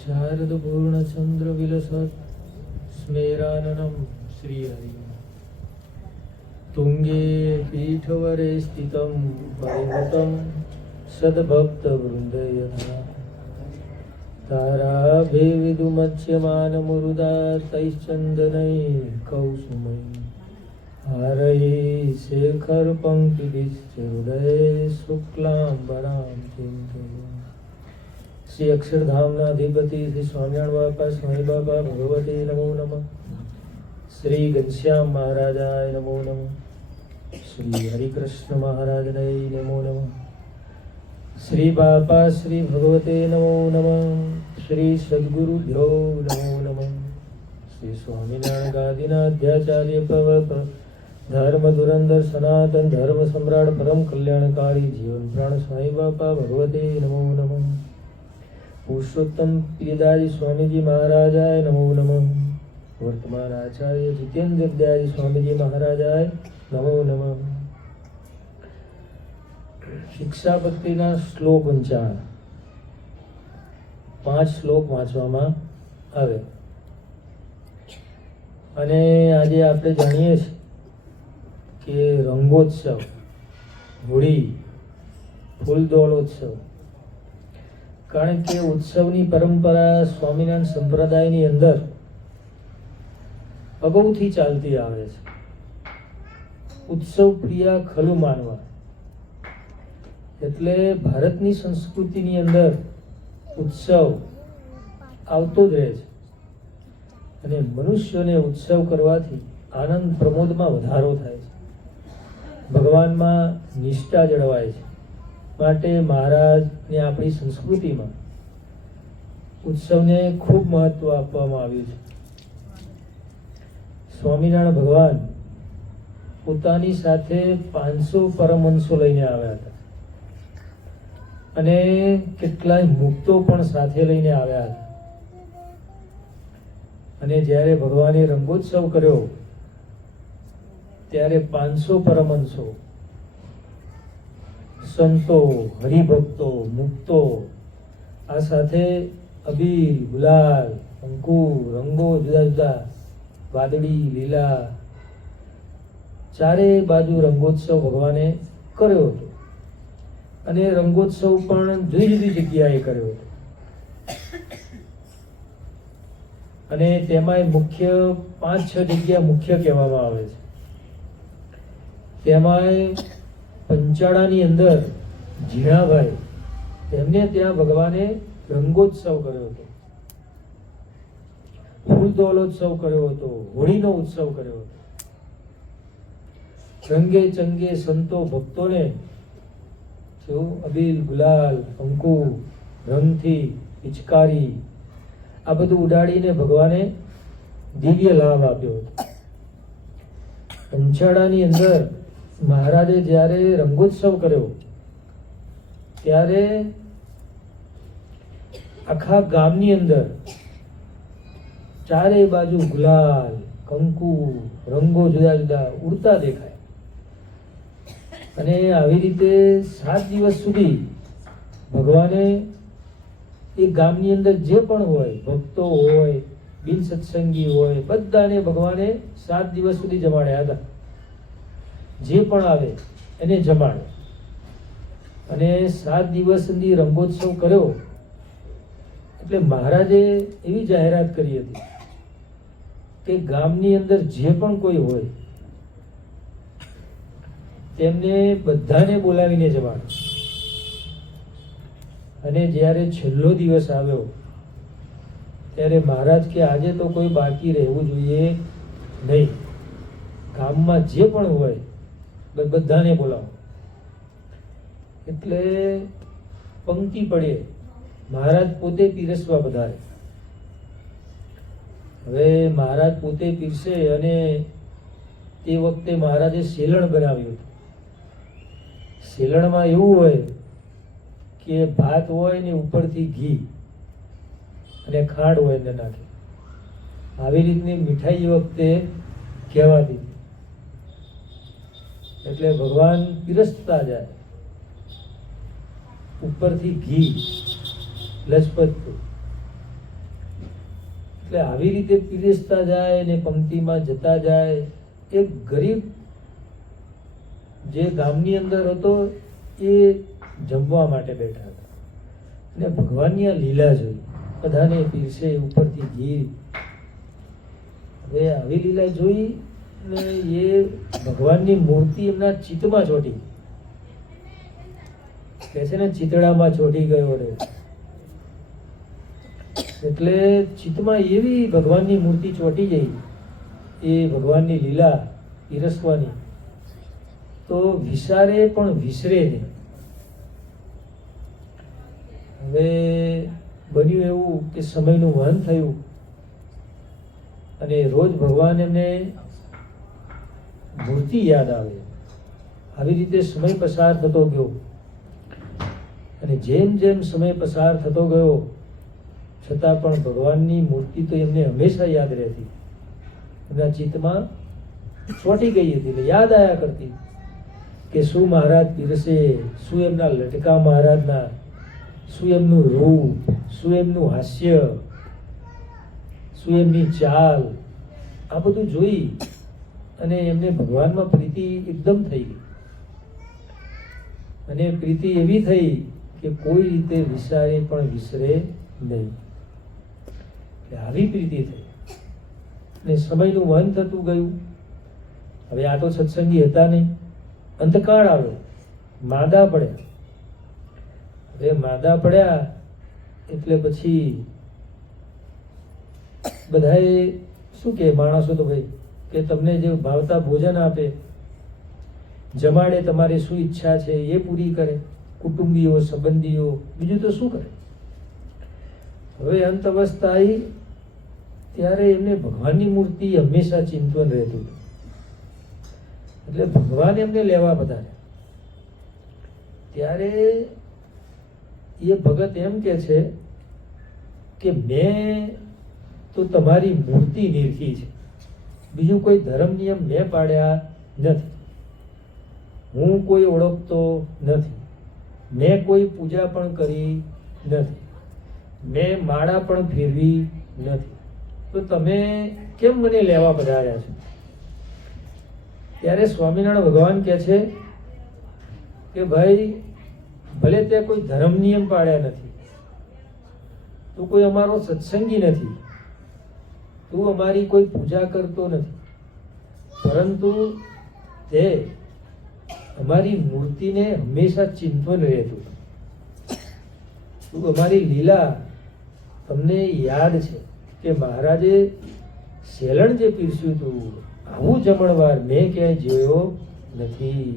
शारद पूर्णचंद्र विलसत् स्मेराननं श्रीहरि तुंगे पीठवरे स्थितं परिवृतं सद्भक्तवृन्दयथा ताराभे विदुमच्यमानमुरुदा तैश्चन्दनैकौसुमैः हारये शेखर पंक्तिभिश्चरुदये शुक्लांबरां चिन्तये। श्री अक्षरधामनाधिपति श्री स्वामिनारायण बापा स्वामी बाबा भगवते नमो नमः। श्री घनश्याम महाराजाय नमो नमः। श्री हरिकृष्ण महाराजने नमो नमः। श्री बापा श्री भगवते नमो नमः। श्री सद्गुरुभ्यो नमो नमः। श्री स्वामिनारायण गादिनाध्याचार्य पवप धर्म धुरंधर सनातन धर्म सम्राट परम कल्याणकारी जीवन प्राण साई बापा भगवते नमो नमः। पुरुषोत्तम प्रियदारी स्वामी जी महाराजाय नमो नमः। वर्तमान आचार्य जितेंद्र दयारी स्वामी जी महाराजाय नमो नमः। शिक्षापत्रीना श्लोक 55 5 શ્લોક વાંચવામાં આવે અને આજે આપણે જાણીએ છીએ કે રંગોત્સવ, હોળી, ફૂલદોલોત્સવ, કારણ કે ઉત્સવની પરંપરા સ્વામિનારાયણ સંપ્રદાયની અંદર અગાઉથી ચાલતી આવે છે. ઉત્સવ પ્રિય ખલું માનવા એટલે ભારતની સંસ્કૃતિની અંદર ઉત્સવ આવતો જ રહે છે અને મનુષ્યોને ઉત્સવ કરવાથી આનંદ પ્રમોદમાં વધારો થાય છે, ભગવાનમાં નિષ્ઠા જળવાય છે. માટે મહારાજને આપણી સંસ્કૃતિમાં ઉત્સવને ખૂબ મહત્વ આપવામાં આવ્યું છે. સ્વામિનારાયણ ભગવાન પોતાની સાથે 500 પરમહંસો લઈને આવ્યા હતા અને કેટલાય મુક્તો પણ સાથે લઈને આવ્યા હતા. અને જ્યારે ભગવાને રંગોત્સવ કર્યો ત્યારે 500 પરમહંસો, સંતો, હરિભક્તો, મુક્તો આ સાથે અબીર, ગુલાલ, કંકુ, રંગો જુદા જુદા, વાદળી, લીલા, ચારે બાજુ રંગોત્સવ ભગવાને કર્યો હતો. અને રંગોત્સવ પણ જુદી જુદી જગ્યાએ કર્યો હતો અને તેમાં મુખ્ય 5-6 જગ્યા મુખ્ય કહેવામાં આવે છે. તેમાં પંચાળાની અંદર ઝીણાભાઈ તેમને ત્યાં ભગવાને રંગોત્સવ કર્યો હતો, ફૂલદોલોત્સવ કર્યો હતો, હોળીનો ઉત્સવ કર્યો હતો. રંગે ચંગે સંતો ભક્તોને અબીલ, ગુલાલ, કંકુ, રંગથી, પિચકારી આ બધું ઉડાડીને ભગવાને દિવ્ય લાભ આપ્યો હતો. પંચાળાની અંદર મહારાજે જ્યારે રંગોત્સવ કર્યો ત્યારે આખા ગામની અંદર ચારે બાજુ ગુલાલ, કંકુ, રંગો જુદા જુદા ઉડતા દેખાય. અને આવી રીતે 7 દિવસ સુધી ભગવાને એ ગામની અંદર જે પણ હોય, ભક્તો હોય, બિન સત્સંગી હોય, બધાને ભગવાને 7 દિવસ સુધી જમાડ્યા હતા. જે પણ આવે એને જમાડે. અને 7 દિવસ સુધી રંગોત્સવ કર્યો એટલે મહારાજે એવી જાહેરાત કરી હતી કે ગામની અંદર જે પણ કોઈ હોય તેમને બધાને બોલાવીને જવાનું. અને જ્યારે છેલ્લો દિવસ આવ્યો ત્યારે મહારાજ કે આજે તો કોઈ બાકી રહેવું જોઈએ નહીં, ગામમાં જે પણ હોય બધાને બોલાવો. એટલે પંક્તિ પડે, મહારાજ પોતે પીરસવા પધારે. હવે મહારાજ પોતે પીરસે અને તે વખતે મહારાજે સેલણ બનાવ્યું હતું. સેલણમાં એવું હોય કે ભાત હોય ને ઉપરથી ઘી અને ખાંડ હોય એને નાખે. આવી રીતની મીઠાઈ વખતે કહેવાતી. એટલે ભગવાન પીરસતા જાય, ઉપરથી ઘી લચપતતું એટલે આવી રીતે પીરસતા જાય ને પંક્તિમાં જતા જાય. એક ગરીબ જે ગામની અંદર હતો એ જમવા માટે બેઠા હતા અને ભગવાનની આ લીલા જોઈ. બધાને પીરસે ઉપરથી ઘી. હવે આવી લીલા જોઈ ને એ ભગવાનની મૂર્તિ એમના ચિત્તમાં ચોટી. કે છે ને ચિતડામાં ચોટી ગયો રે. એટલે ચિત્તમાં એવી ભગવાનની મૂર્તિ ચોટી ગઈ એ ભગવાનની લીલા પીરસવાની, તો વિસારે પણ વિસરે નહીં. હવે બન્યું એવું કે સમયનું વહન થયું અને રોજ ભગવાન એમને મૂર્તિ યાદ આવે. આવી રીતે સમય પસાર થતો ગયો અને જેમ જેમ સમય પસાર થતો ગયો છતાં પણ ભગવાનની મૂર્તિ તો એમને હંમેશા યાદ રહેતી. એમના ચિત્તમાં ચોંટી ગઈ હતી, એટલે યાદ આવ્યા કરતી કે શું મહારાજ પીરસે, શું એમના લટકા મહારાજના, શું એમનું રૂપ, શું એમનું હાસ્ય, શું એમની ચાલ. આ બધું જોઈ અને એમને ભગવાનમાં પ્રીતિ એકદમ થઈ ગઈ. અને પ્રીતિ એવી થઈ કે કોઈ રીતે વિસારે પણ વિસરે નહીં. આવી પ્રીતિ થઈ ને સમયનું વહન થતું ગયું. હવે આ તો સત્સંગી હતા નહીં. અંધકાળ આવ્યો, માદા પડ્યા. હવે માદા પડ્યા એટલે પછી બધાએ શું કહે માણસો તો ભાઈ કે તમને જે ભાવતા ભોજન આપે, જમાડે, તમારે શું ઈચ્છા છે એ પૂરી કરે, કુટુંબીઓ સંબંધીઓ, બીજું તો શું કરે. હવે અંત અવસ્થા આવી ત્યારે એમને ભગવાનની મૂર્તિ હંમેશા ચિંતન રહેતું. એટલે ભગવાન એમને લેવા પધાર્યા. ત્યારે એ ભગત એમ કે છે કે મેં તો તમારી મૂર્તિ નિરખી છે, બીજું કોઈ ધર્મ નિયમ મેં પાડ્યા નથી. હું કોઈ ઓળખતો નથી, મેં કોઈ પૂજા પણ કરી નથી, મેં માળા પણ ફેરવી નથી. તો તમે કેમ મને લેવા પધાર્યા છો? ત્યારે સ્વામિનારાયણ ભગવાન કહે છે કે ભાઈ ભલે તે કોઈ ધર્મ નિયમ પાડ્યા નથી, તું કોઈ અમારો સત્સંગી નથી, તું અમારી કોઈ પૂજા કરતો નથી, પરંતુ તે અમારી મૂર્તિને હંમેશા ચિંતન રહેતું. તું અમારી લીલા તમને યાદ છે કે મહારાજે સેલણ જે પીરસ્યું હતું, આવું જમણવાર મેં ક્યાંય જોયો નથી.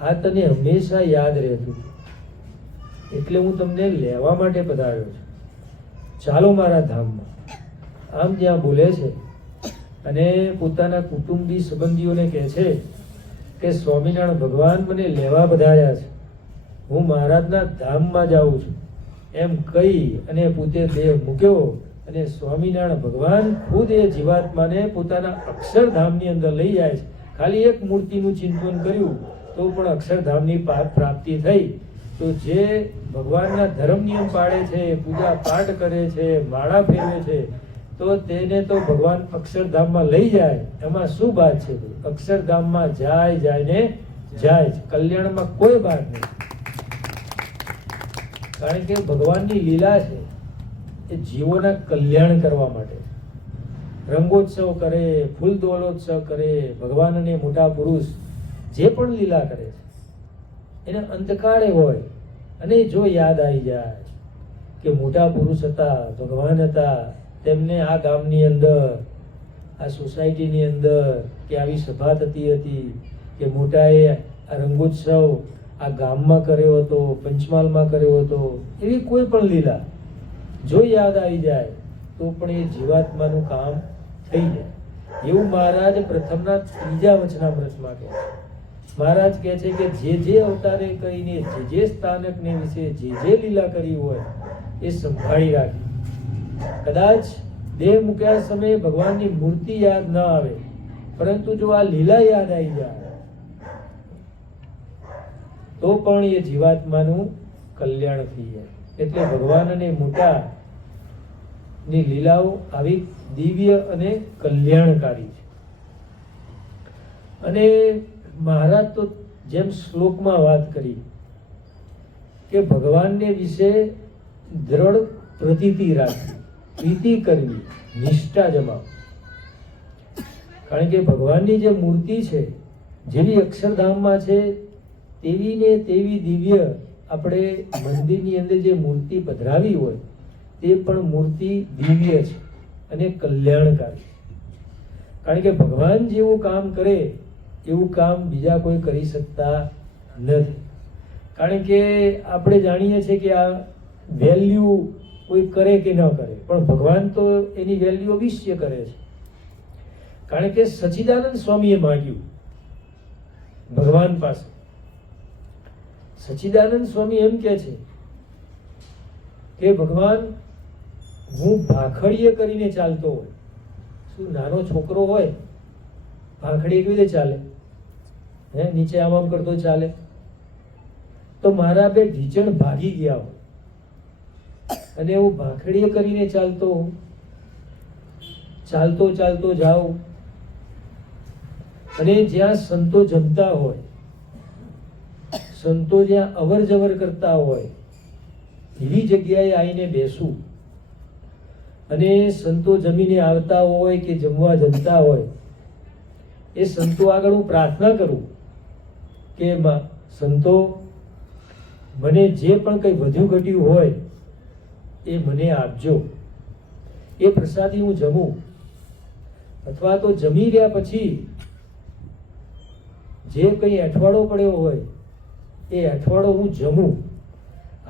આ તને હંમેશા યાદ રહેતું, એટલે હું તમને લેવા માટે પધાર્યો છું. ચાલો મારા ધામમાં. આમ જ્યાં બોલે છે અને પોતાના કુટુંબી સંબંધીઓને કહે છે કે સ્વામિનારાયણ ભગવાન મને લેવા પધાર્યા છે, હું મહારાજના ધામમાં જાઉં છું, એમ કહી અને પોતે દેહ મૂક્યો અને સ્વામિનારાયણ ભગવાન ખુદ એ જીવાત્માને પોતાના અક્ષરધામની અંદર લઈ જાય છે. ખાલી એક મૂર્તિનું ચિંતન કર્યું તો પણ અક્ષરધામની પ્રાપ્તિ થઈ. તો જે ભગવાનના ધર્મ નિયમ પાળે છે, પૂજા પાઠ કરે છે, માળા ફેરવે છે, તો તેને તો ભગવાન અક્ષરધામમાં લઈ જાય. એમાં શું વાત છે? અક્ષરધામમાં જાય ને જાય, કલ્યાણમાં કોઈ વાત નહીં. કારણ કે ભગવાનની લીલા છે એ જીવોના કલ્યાણ કરવા માટે. રંગોત્સવ કરે, ફૂલ દોલોત્સવ કરે, ભગવાન અને મોટા પુરુષ જે પણ લીલા કરે છે એને અંતકાળે હોય અને જો યાદ આવી જાય કે મોટા પુરુષ હતા, ભગવાન હતા, તેમને આ ગામની અંદર, આ સોસાયટીની અંદર કે આવી સભા થતી હતી કે મોટાએ આ રંગોત્સવ આ ગામમાં કર્યો હતો, પંચમહાલમાં કર્યો હતો, એવી કોઈ પણ લીલા જો યાદ આવી જાય તો પણ એ જીવાત્માનું કામ થઈ જાય. એવું મહારાજ પ્રથમના ત્રીજા વચનામૃતમાં કહે છે. મહારાજ કહે છે કે જે અવતારે કરીને જે સ્થાનકને વિશે જે લીલા કરી હોય એ સંભાળી રાખી. કદાચ દેહ મૂક્યા સમયે ભગવાનની મૂર્તિ યાદ ન આવે, પરંતુ જો આ લીલા યાદ આવી જાય તો પણ એ જીવાત્માનું કલ્યાણ થઈ જાય. એટલે ભગવાન અને મોટા ની લીલાઓ આવી દિવ્ય અને કલ્યાણકારી છે. અને મહારાજ તો જેમ શ્લોકમાં વાત કરી કે ભગવાનને વિશે દ્રઢ પ્રતીતિ રાખવી, પ્રીતિ કરવી, નિષ્ઠા જમાવવી. કારણ કે ભગવાનની જે મૂર્તિ છે, જેવી અક્ષરધામમાં છે તેવી ને તેવી દિવ્ય આપણે મંદિરની અંદર જે મૂર્તિ પધરાવી હોય તે પણ મૂર્તિ દિવ્ય છે અને કલ્યાણકારી. કારણ કે ભગવાન જેવું કામ કરે એવું કામ બીજા કોઈ કરી શકતા નથી. કારણ કે આપણે જાણીએ છીએ કે આ વેલ્યુ કોઈ કરે કે ન કરે, પણ ભગવાન તો એની વેલ્યુ અવશ્ય કરે છે. કારણ કે સચ્ચિદાનંદ સ્વામીએ માગ્યું ભગવાન પાસે. સચ્ચિદાનંદ સ્વામી એમ કહે છે કે ભગવાન, હું ભાખડીએ કરીને ચાલતો હોય. શું નાનો છોકરો હોય ભાખડીએ કેવી રીતે ચાલે? નીચે આમ કરતો ચાલે. તો મારા બે ઢીચણ ભાગી ગયા હોય અને હું ભાખડીએ કરીને ચાલતો જાઉં અને જ્યાં સંતો જમતા હોય, સંતો જ્યાં અવર જવર કરતા હોય એવી જગ્યાએ આવીને બેસું અને સંતો જમીને આવતા હોય કે જમવા જમતા હોય એ સંતો આગળ હું પ્રાર્થના કરું કે સંતો, મને જે પણ કંઈ વધ્યું ઘટ્યું હોય એ મને આપજો. એ પ્રસાદી હું જમું. અથવા તો જમી રહ્યા પછી જે કંઈ અઠવાડો પડ્યો હોય એ અઠવાડો હું જમું.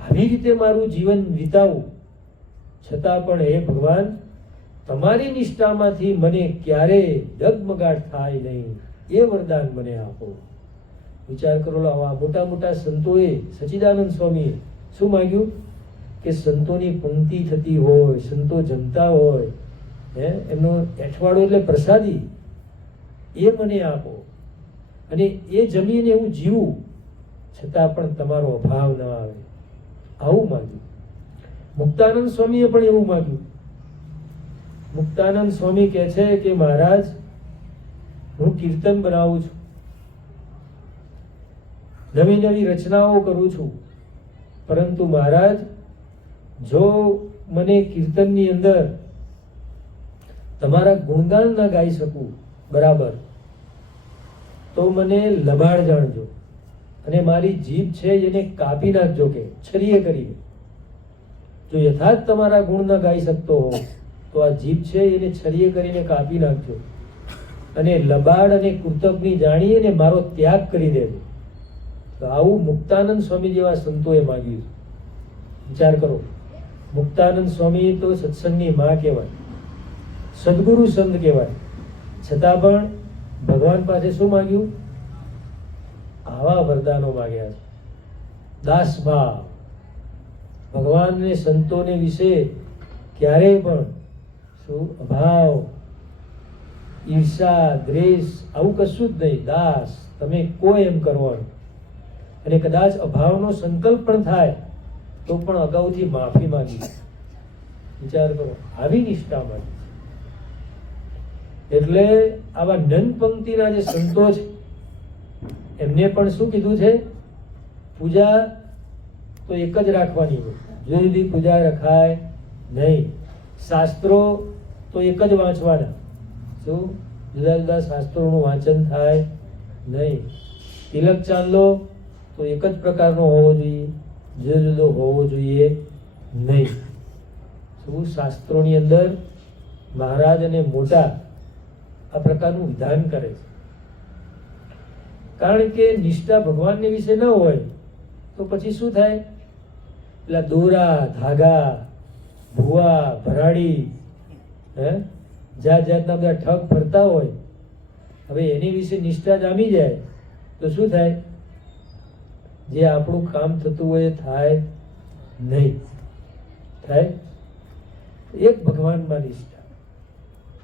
આવી રીતે મારું જીવન વિતાવું. છતાં પણ હે ભગવાન, તમારી નિષ્ઠામાંથી મને ક્યારેય ડગમગાટ થાય નહીં, એ વરદાન મને આપો. વિચાર કરો, આવા મોટા મોટા સંતોએ, સચ્ચિદાનંદ સ્વામીએ શું માંગ્યું કે સંતોની પંક્તિ થતી હોય, સંતો જમતા હોય, એમનો અઠવાડો એટલે પ્રસાદી, એ મને આપો અને એ જમીને હું જીવું, છતાં પણ તમારો અભાવ ન આવે. આવું માંગ્યું. મુક્તાનંદ સ્વામીએ પણ એવું માંગ્યું. મુક્તાનંદ સ્વામી કહે છે કે મહારાજ, હું કીર્તન બનાવું છું, નવી નવી રચનાઓ કરું છું, પરંતુ મહારાજ, જો મને કીર્તનની અંદર તમારા ગુણગાન ના ગાઈ શકું બરાબર, તો મને લબાડ જાણજો અને મારી જીભ છે એને કાપી નાખજો, કે છરીએ કરીને. જો યથાર્થ તમારા ગુણ ન ગાઈ શકતો હો તો આ જીભ છે એને છરીએ કરીને કાપી નાખજો અને લબાડ અને કૃતજ્ઞ જાણી અને મારો ત્યાગ કરી દેજો. તો આવું મુક્તાનંદ સ્વામી જેવા સંતોએ માંગ્યું. વિચાર કરો, મુક્તાનંદ સ્વામી તો સત્સંગની માં કહેવાય, સદગુરુ સંત કહેવાય, છતાં પણ ભગવાન પાસે શું માંગ્યું? આવા વરદાનો માંગ્યા છે. દાસ ભાવ. ભગવાનને સંતોને વિશે ક્યારેય પણ શું અભાવ, ઈર્ષા, દ્વેષ આવું કશું જ નહીં. દાસ, તમે કોઈ એમ કરવાનું. અને કદાચ અભાવનો સંકલ્પ પણ થાય તો પણ અગાઉથી માફી માંગી. વિચાર કરો, આવી નિષ્ઠા માંગી. એટલે આવા નન પંક્તિના જે સંતો છે એમને પણ શું કીધું છે? પૂજા તો એક જ રાખવાની હોય, જુદી જુદી પૂજા રખાય નહીં. શાસ્ત્રો તો એક જ વાંચવાના. શું? જુદા જુદા શાસ્ત્રોનું વાંચન થાય નહીં. તિલક ચાંદલો તો એક જ પ્રકારનો હોવો જોઈએ, જુદો જુદો હોવો જોઈએ નહીં. શું? શાસ્ત્રોની અંદર મહારાજ અને મોટા આ પ્રકારનું વિધાન કરે છે. કારણ કે નિષ્ઠા ભગવાનને વિશે ન હોય તો પછી શું થાય? પેલા દોરા, ધાગા, ભુવા, ભરાડી, જાત જાતના બધા ઠગ ફરતા હોય, હવે એની વિશે નિષ્ઠા જામી જાય તો શું થાય? જે આપણું કામ થતું હોય એ થાય નહીં. થાય એક ભગવાનમાં નિષ્ઠા,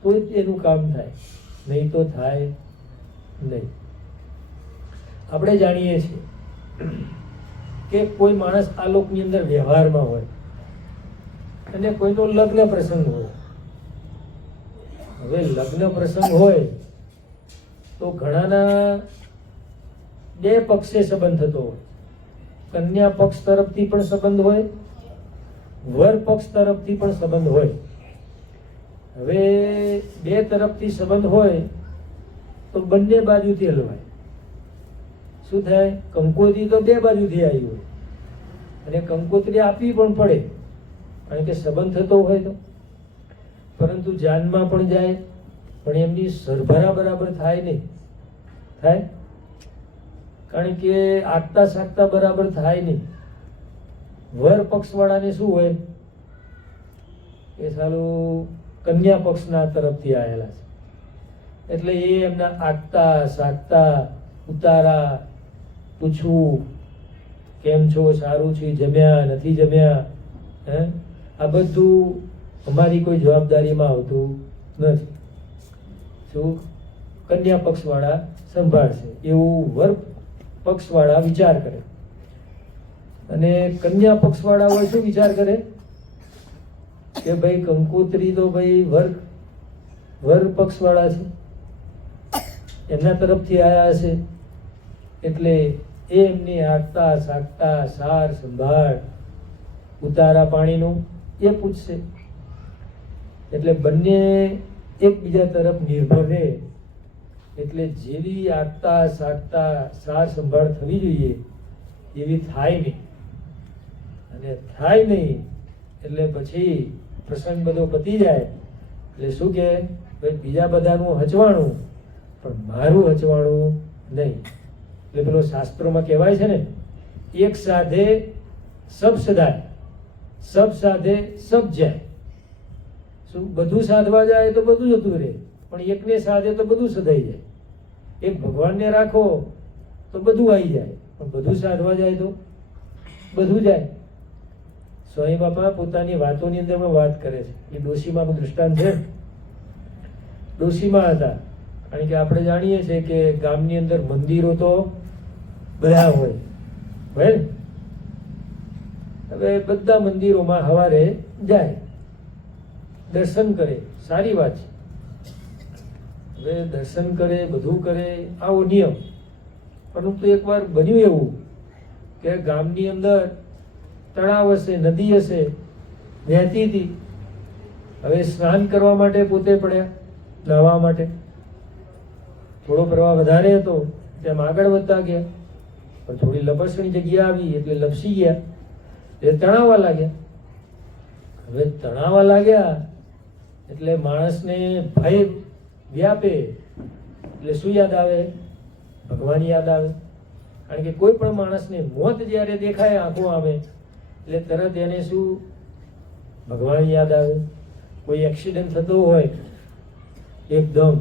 તો જ એનું કામ થાય, નહીં તો થાય નહીં. આપણે જાણીએ છીએ કે કોઈ માણસ આ લોકની અંદર વ્યવહારમાં હોય અને કોઈનો લગ્ન પ્રસંગ હોય. હવે લગ્ન પ્રસંગ હોય તો ઘણાના બે પક્ષે સંબંધ થતો હોય. કન્યા પક્ષ તરફથી પણ સંબંધ હોય, વર પક્ષ તરફથી પણ સંબંધ હોય. હવે બે તરફથી સંબંધ હોય તો બંને બાજુથી હલવાય. શું થાય? કંકોત્રી તો બે બાજુથી આવી હોય અને કંકોત્રી આપવી પણ પડે, કારણ કે સંબંધ થતો હોય તો. પરંતુ જાનમાં પણ જાય, પણ એમની સરભરા બરાબર થાય નહીં. થાય? કારણ કે આગતા સાગતા બરાબર થાય નહીં. વર પક્ષવાળાને શું હોય? એ સાલું કન્યા પક્ષના તરફથી આવેલા છે, એટલે એ એમના આગતા સાગતા, ઉતારા, પૂછવું કેમ છો, સારું છે, જમ્યા નથી જમ્યા, હે, આ બધું અમારી કોઈ જવાબદારીમાં આવતું નથી. શું કન્યા પક્ષવાળા સંભાળશે એવું વર પક્ષવાળા વિચાર કરે. અને કન્યા પક્ષવાળા હોય શું વિચાર કરે કે ભાઈ કંકોત્રી તો ભાઈ વર પક્ષવાળા છે, એમના તરફથી આયા હશે, એટલે એ એમની આગતા સાગતા, સાર સંભાળ, ઉતારા પાણીનું એ પૂછશે. એટલે બંને એકબીજા તરફ નિર્ભર રહે. એટલે જેવી આગતા સાગતા, સાર સંભાળ થવી જોઈએ એવી થાય નહીં. અને થાય નહીં એટલે પછી પ્રસંગ બધો પતી જાય એટલે શું કે ભાઈ બીજા બધાનું હચવાણું પણ મારું હચવાણું નહીં. એટલે પેલો શાસ્ત્રોમાં કહેવાય છે ને, એક સાધે સબ સદાય, સબ સાધે સબ જાય. શું? બધું સાધવા જાય તો બધું જતું રહે, પણ એકને સાધે તો બધું સધાઈ જાય. એક ભગવાનને રાખો તો બધું આવી જાય, પણ બધું સાધવા જાય તો બધું જાય. સ્વામી બાપા પોતાની વાતોની અંદર વાત કરે છે. એ ડોશીમાં દૃષ્ટાંત છે. ડોશીમાં હતા, કારણ કે આપણે જાણીએ છીએ કે ગામની અંદર મંદિરો તો બધા હોય. હવે બધા મંદિરોમાં સવારે જાય, દર્શન કરે, સારી વાત છે. હવે દર્શન કરે, બધું કરે, આવો નિયમ. પરંતુ એકવાર બન્યું એવું કે ગામની અંદર તળાવ હશે, નદી હશે, વહેતી હતી. હવે સ્નાન કરવા માટે પોતે પડ્યા, નાહવા માટે. થોડો પ્રવાહ વધારે હતો તેમ આગળ વધતા ગયા, પણ થોડી લપસણી જગ્યા આવી એટલે લપસી ગયા, એટલે તણાવવા લાગ્યા. હવે તણાવવા લાગ્યા એટલે માણસને ભય વ્યાપે એટલે શું યાદ આવે? ભગવાન યાદ આવે. કારણ કે કોઈ પણ માણસને મોત જ્યારે દેખાય આંખો આવે એટલે તરત એને શું? ભગવાન યાદ આવે. કોઈ એક્સિડન્ટ થતો હોય એકદમ,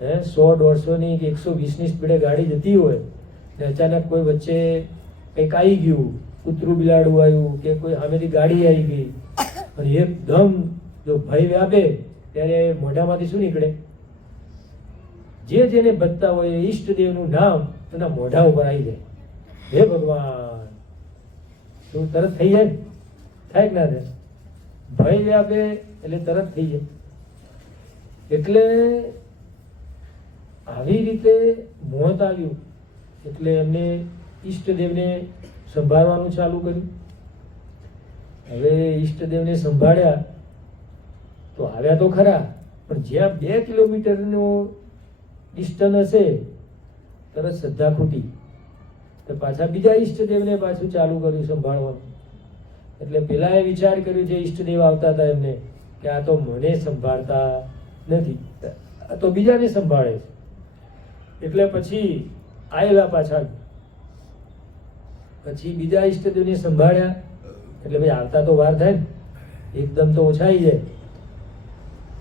100-150 ની કે 120 ની સ્પીડે ગાડી જતી હોય ને અચાનક કોઈ વચ્ચે કંઈક આવી ગયું, કૂતરું બિલાડું આવ્યું કે કોઈ સામેથી ગાડી આવી ગઈ અને એકદમ જો ભય વ્યાપે ત્યારે મોઢામાંથી શું નીકળે? જે જેને બચતા હોય એ ઈષ્ટદેવનું નામ એના મોઢા ઉપર આવી જાય. હે ભગવાન! શું તરત થઈ જાય? થાય કે ના થાય? ભય વ્યાપે એટલે તરત થઈ જાય. એટલે આવી રીતે મોત આવ્યું એટલે એમને ઈષ્ટદેવને સંભાળવાનું ચાલુ કર્યું. હવે ઈષ્ટદેવને સંભાળ્યા તો આવ્યા તો ખરા, પણ જ્યાં 2 કિલોમીટરનો ડિસ્ટન્સ હશે તરત શ્રદ્ધા ખૂટી તો પાછા બીજા ઈષ્ટદેવને પાછું ચાલુ કર્યું સંભાળવાનું. એટલે પેલાએ વિચાર કર્યો જે ઈષ્ટદેવ આવતા હતા એમને કે આ તો મને સંભાળતા નથી, આ તો બીજાને સંભાળે છે. એટલે પછી આયેલા પાછા, પછી બીજા ઈષ્ટદેવને સંભાળ્યા. એટલે ભાઈ આવતા તો વાર થાય ને, એકદમ તો ઓછા આવી જાય.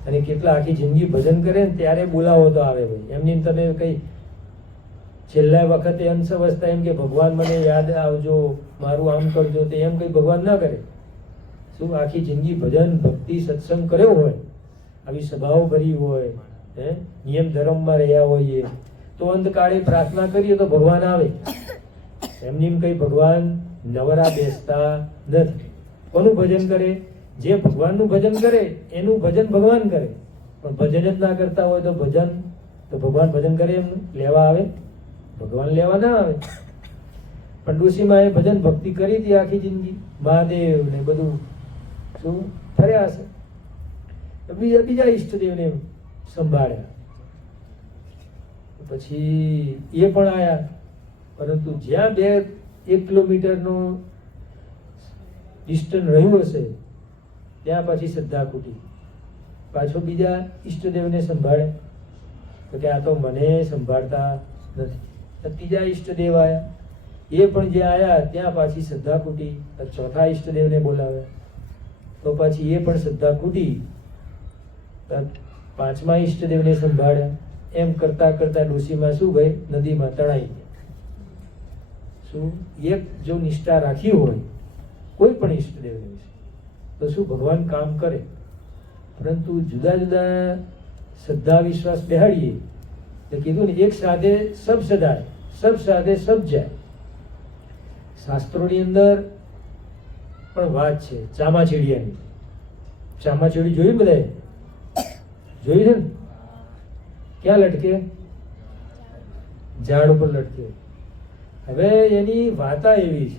અને કેટલા આખી જિંદગી ભજન કરે ને ત્યારે બોલાવો તો આવે ભાઈ. એમની તમે કઈ છેલ્લા વખતે અંશ અવસ્થા એમ કે ભગવાન મને યાદ આવજો, મારું આમ કરજો, તે એમ કઈ ભગવાન ના કરે. શું આખી જિંદગી ભજન ભક્તિ સત્સંગ કર્યો હોય, આવી સભાઓ ભરી હોય, નિયમ ધર્મમાં રહ્યા હોઈએ તો અંતકાળે પ્રાર્થના કરીએ તો ભગવાન આવે. એમની કઈ ભગવાન નવરા બેસતા નથી. કોનું ભજન કરે? જે ભગવાનનું ભજન કરે એનું ભજન ભગવાન કરે, પણ ભજન જ ના કરતા હોય તો ભગવાન ભજન કરે એમ લેવા આવે? ભગવાન લેવા ના આવે. પણ ડોશીમાએ ભજન ભક્તિ કરી હતી આખી જિંદગી, મહાદેવ ને બધું શું ફર્યા હશે, બીજા ઈષ્ટદેવને સંભાળ્યા. પછી એ પણ આયા, પરંતુ જ્યાં 1 કિલોમીટરનું ડિસ્ટન્સ રહ્યું હશે ત્યાં પછી શ્રદ્ધા ખૂટી. પાછો બીજા ઈષ્ટદેવને સંભાળે તો કે આ તો મને સંભાળતા નથી. ત્રીજા ઈષ્ટદેવ આવ્યા, એ પણ જે આવ્યા ત્યાં પાછી શ્રદ્ધા ખૂટી. ચોથા ઈષ્ટદેવને બોલાવ્યા તો પછી એ પણ શ્રદ્ધા ખૂટી. પાંચમા ઈષ્ટદેવને સંભાળ્યા. એમ કરતા કરતા ડોશીમાં શું ભાઈ નદીમાં તણાઈ ગયા. શું એક જો નિષ્ઠા રાખી હોય કોઈ પણ ઈષ્ટદેવને વિશે તો શું ભગવાન કામ કરે. પરંતુ જુદા જુદા શ્રદ્ધા વિશ્વાસ બેહાડીએ તો કીધું ને, એક સાધે સબ સદાય, સબ સાધે સબ જાય. શાસ્ત્રોની અંદર પણ વાત છે ચામાચીડિયાની. ચામાચીડી જોઈ બધાએ? જોઈ છે ને? ક્યાં લટકે? ઝાડ ઉપર લટકે. હવે એની વાતા એવી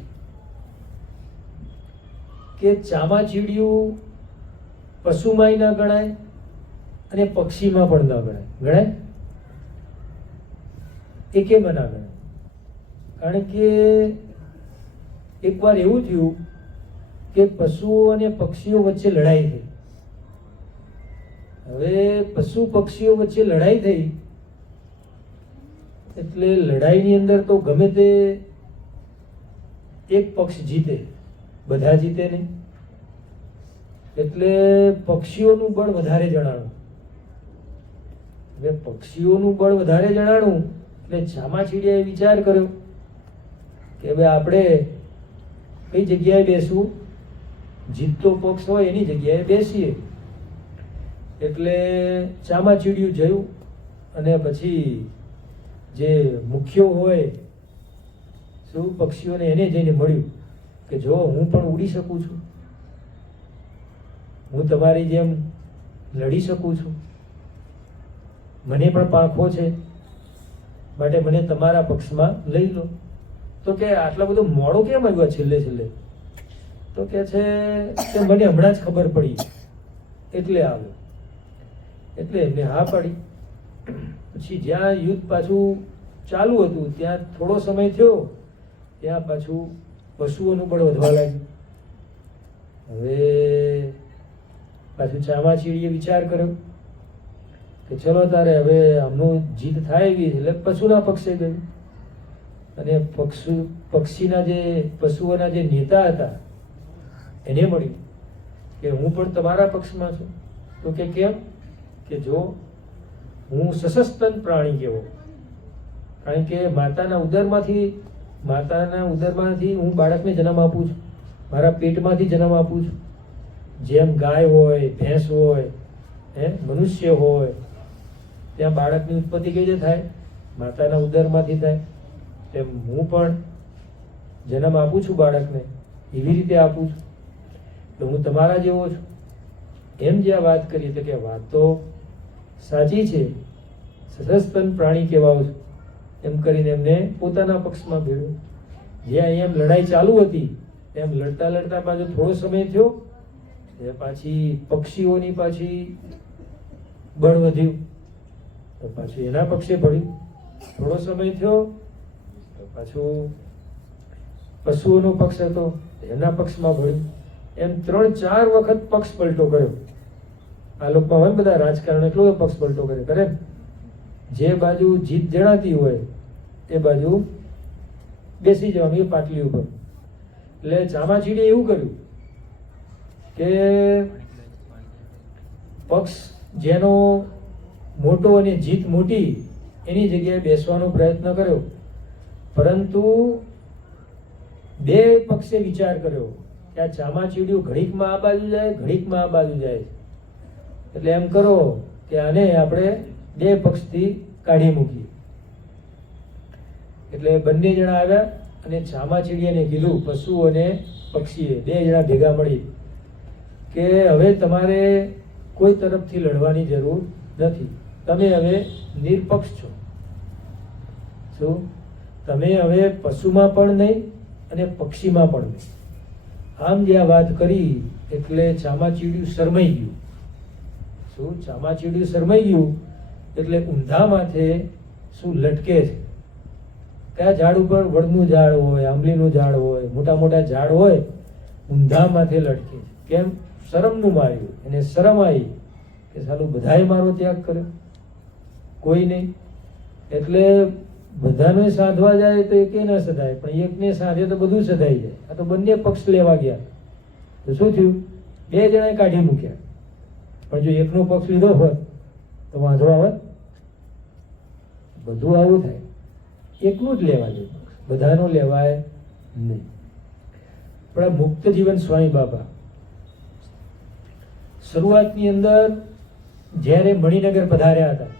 છે કે ચામાચીડિયું પશુમાંય ના ગણાય અને પક્ષીમાં પણ ના ગણાય. ગણાય? એકેમાં ના ગણાય. કારણ કે એકવાર એવું થયું કે પશુઓ અને પક્ષીઓ વચ્ચે લડાઈ થઈ. હવે પશુ પક્ષીઓ વચ્ચે લડાઈ થઈ એટલે લડાઈની અંદર તો ગમે તે એક પક્ષ જીતે, બધા જીતે નહીં. એટલે પક્ષીઓનું બળ વધારે જણાણું. હવે પક્ષીઓનું બળ વધારે જણાણું એટલે ચામાચીડિયાએ વિચાર કર્યો કે હવે આપણે કઈ જગ્યાએ બેસવું? જીતતો પક્ષ હોય એની જગ્યાએ બેસીએ. એટલે ચામાચીડિયું જોયું અને પછી જે મુખ્યો હોય શું પક્ષીઓને એને જઈને મળ્યું કે જો હું પણ ઉડી શકું છું, હું તમારી જેમ લડી શકું છું, મને પણ પાંખો છે, માટે મને તમારા પક્ષમાં લઈ લો. તો કે આટલા બધો મોડો કેમ આવ્યો છેલ્લે છેલ્લે? તો કે છે કે મને હમણાં જ ખબર પડી એટલે આવ્યો. એટલે એમને હા પાડી. પછી જ્યાં યુદ્ધ પાછું ચાલુ હતું ત્યાં થોડો સમય થયો ત્યાં પાછું પશુઓનું બળ વધવા લાગ્યું. હવે પાછું ચામાચીડીએ વિચાર કર્યો કે ચલો તારે હવે આમનું જીત થાય એવી, એટલે પશુના પક્ષે ગયું અને પશુઓના જે નેતા હતા એને મળ્યું કે હું પણ તમારા પક્ષમાં છું. તો કે કેમ? કે જો હું સસસ્તન પ્રાણી કેવો, કારણ કે માતાના ઉદરમાંથી હું બાળકને જન્મ આપું છું, મારા પેટમાંથી જન્મ આપું છું. જેમ ગાય હોય, ભેંસ હોય, મનુષ્ય હોય, ત્યાં બાળકની ઉત્પત્તિ કઈ રીતે થાય? માતાના ઉદરમાંથી થાય. તેમ હું પણ જન્મ આપું છું બાળકને, એવી રીતે આપું છું. તો હું તમારા જેવો છું. એમ જે આ વાત કરી તો કે વાત તો સાચી છે, સસસ્તન પ્રાણી કહેવાય છું. એમ કરીને એમને પોતાના પક્ષમાં ભેળ્યો. જ્યાં એમ લડાઈ ચાલુ હતી એમ લડતા લડતા પાછો થોડો સમય થયો એ પાછી પક્ષીઓની પાછી બળ વધ્યું તો પાછું એના પક્ષે ભળ્યું. થોડો સમય થયો તો પાછું પશુઓનો પક્ષ હતો એના પક્ષમાં ભળ્યું. એમ 3-4 વખત પક્ષ પલટો કર્યો. આ લોકોમાં હોય બધા રાજકારણ એટલો પક્ષ પલટો કરે. જે બાજુ જીત જણાતી હોય એ બાજુ બેસી જવાનું એ પાટલી ઉપર. એટલે ચામાચીડીએ એવું કર્યું કે પક્ષ જેનો મોટો અને જીત મોટી એની જગ્યાએ બેસવાનો પ્રયત્ન કર્યો, પરંતુ બે પક્ષે વિચાર કર્યો કે આ ચામાચીડિયું ઘડીકમાં આ બાજુ જાય, ઘડીકમાં આ બાજુ જાય. એટલે એમ કરો કે આને આપણે બે પક્ષથી કાઢી મૂકીએ. એટલે બંને જણા આવ્યા અને ચામાચીડિયાને કીધું, પશુ અને પક્ષીએ બે જણા ભેગા મળી કે હવે તમારે કોઈ તરફથી લડવાની જરૂર નથી. તમે હવે નિરપક્ષ છો. શું? તમે હવે પશુમાં પણ નહીં અને પક્ષીમાં પણ નહીં. આમ જે આ વાત કરી એટલે ચામાચીડિયું શરમાઈ ગયું. શું? ચામાચીડિયું શરમાઈ ગયું એટલે ઊંધા માથે શું લટકે છે. કયા ઝાડ ઉપર? વડનું ઝાડ હોય, આંબલીનું ઝાડ હોય, મોટા મોટા ઝાડ હોય, ઊંધા માથે લટકે છે. કેમ? શરમનું માર્યું. એને શરમ આવી કે સાલું બધાએ મારો ત્યાગ કર્યો, કોઈ નહીં. એટલે બધાને સાધવા જાય તો એકે ન સધાય, પણ એકને સાધે તો બધું સધાઈ જાય. આ તો બંને પક્ષ લેવા ગયા તો શું થયું? બે જણાએ કાઢી મૂક્યા. પણ જો એકનો પક્ષ લીધો હોત તો વાંધો આવત? બધું આવું થાય. એકનું જ લેવા જોઈએ, બધાનો લેવાય નહીં. પણ આ મુક્ત જીવન સ્વામી બાબા શરૂઆતની અંદર જ્યારે મણિનગર પધાર્યા હતા,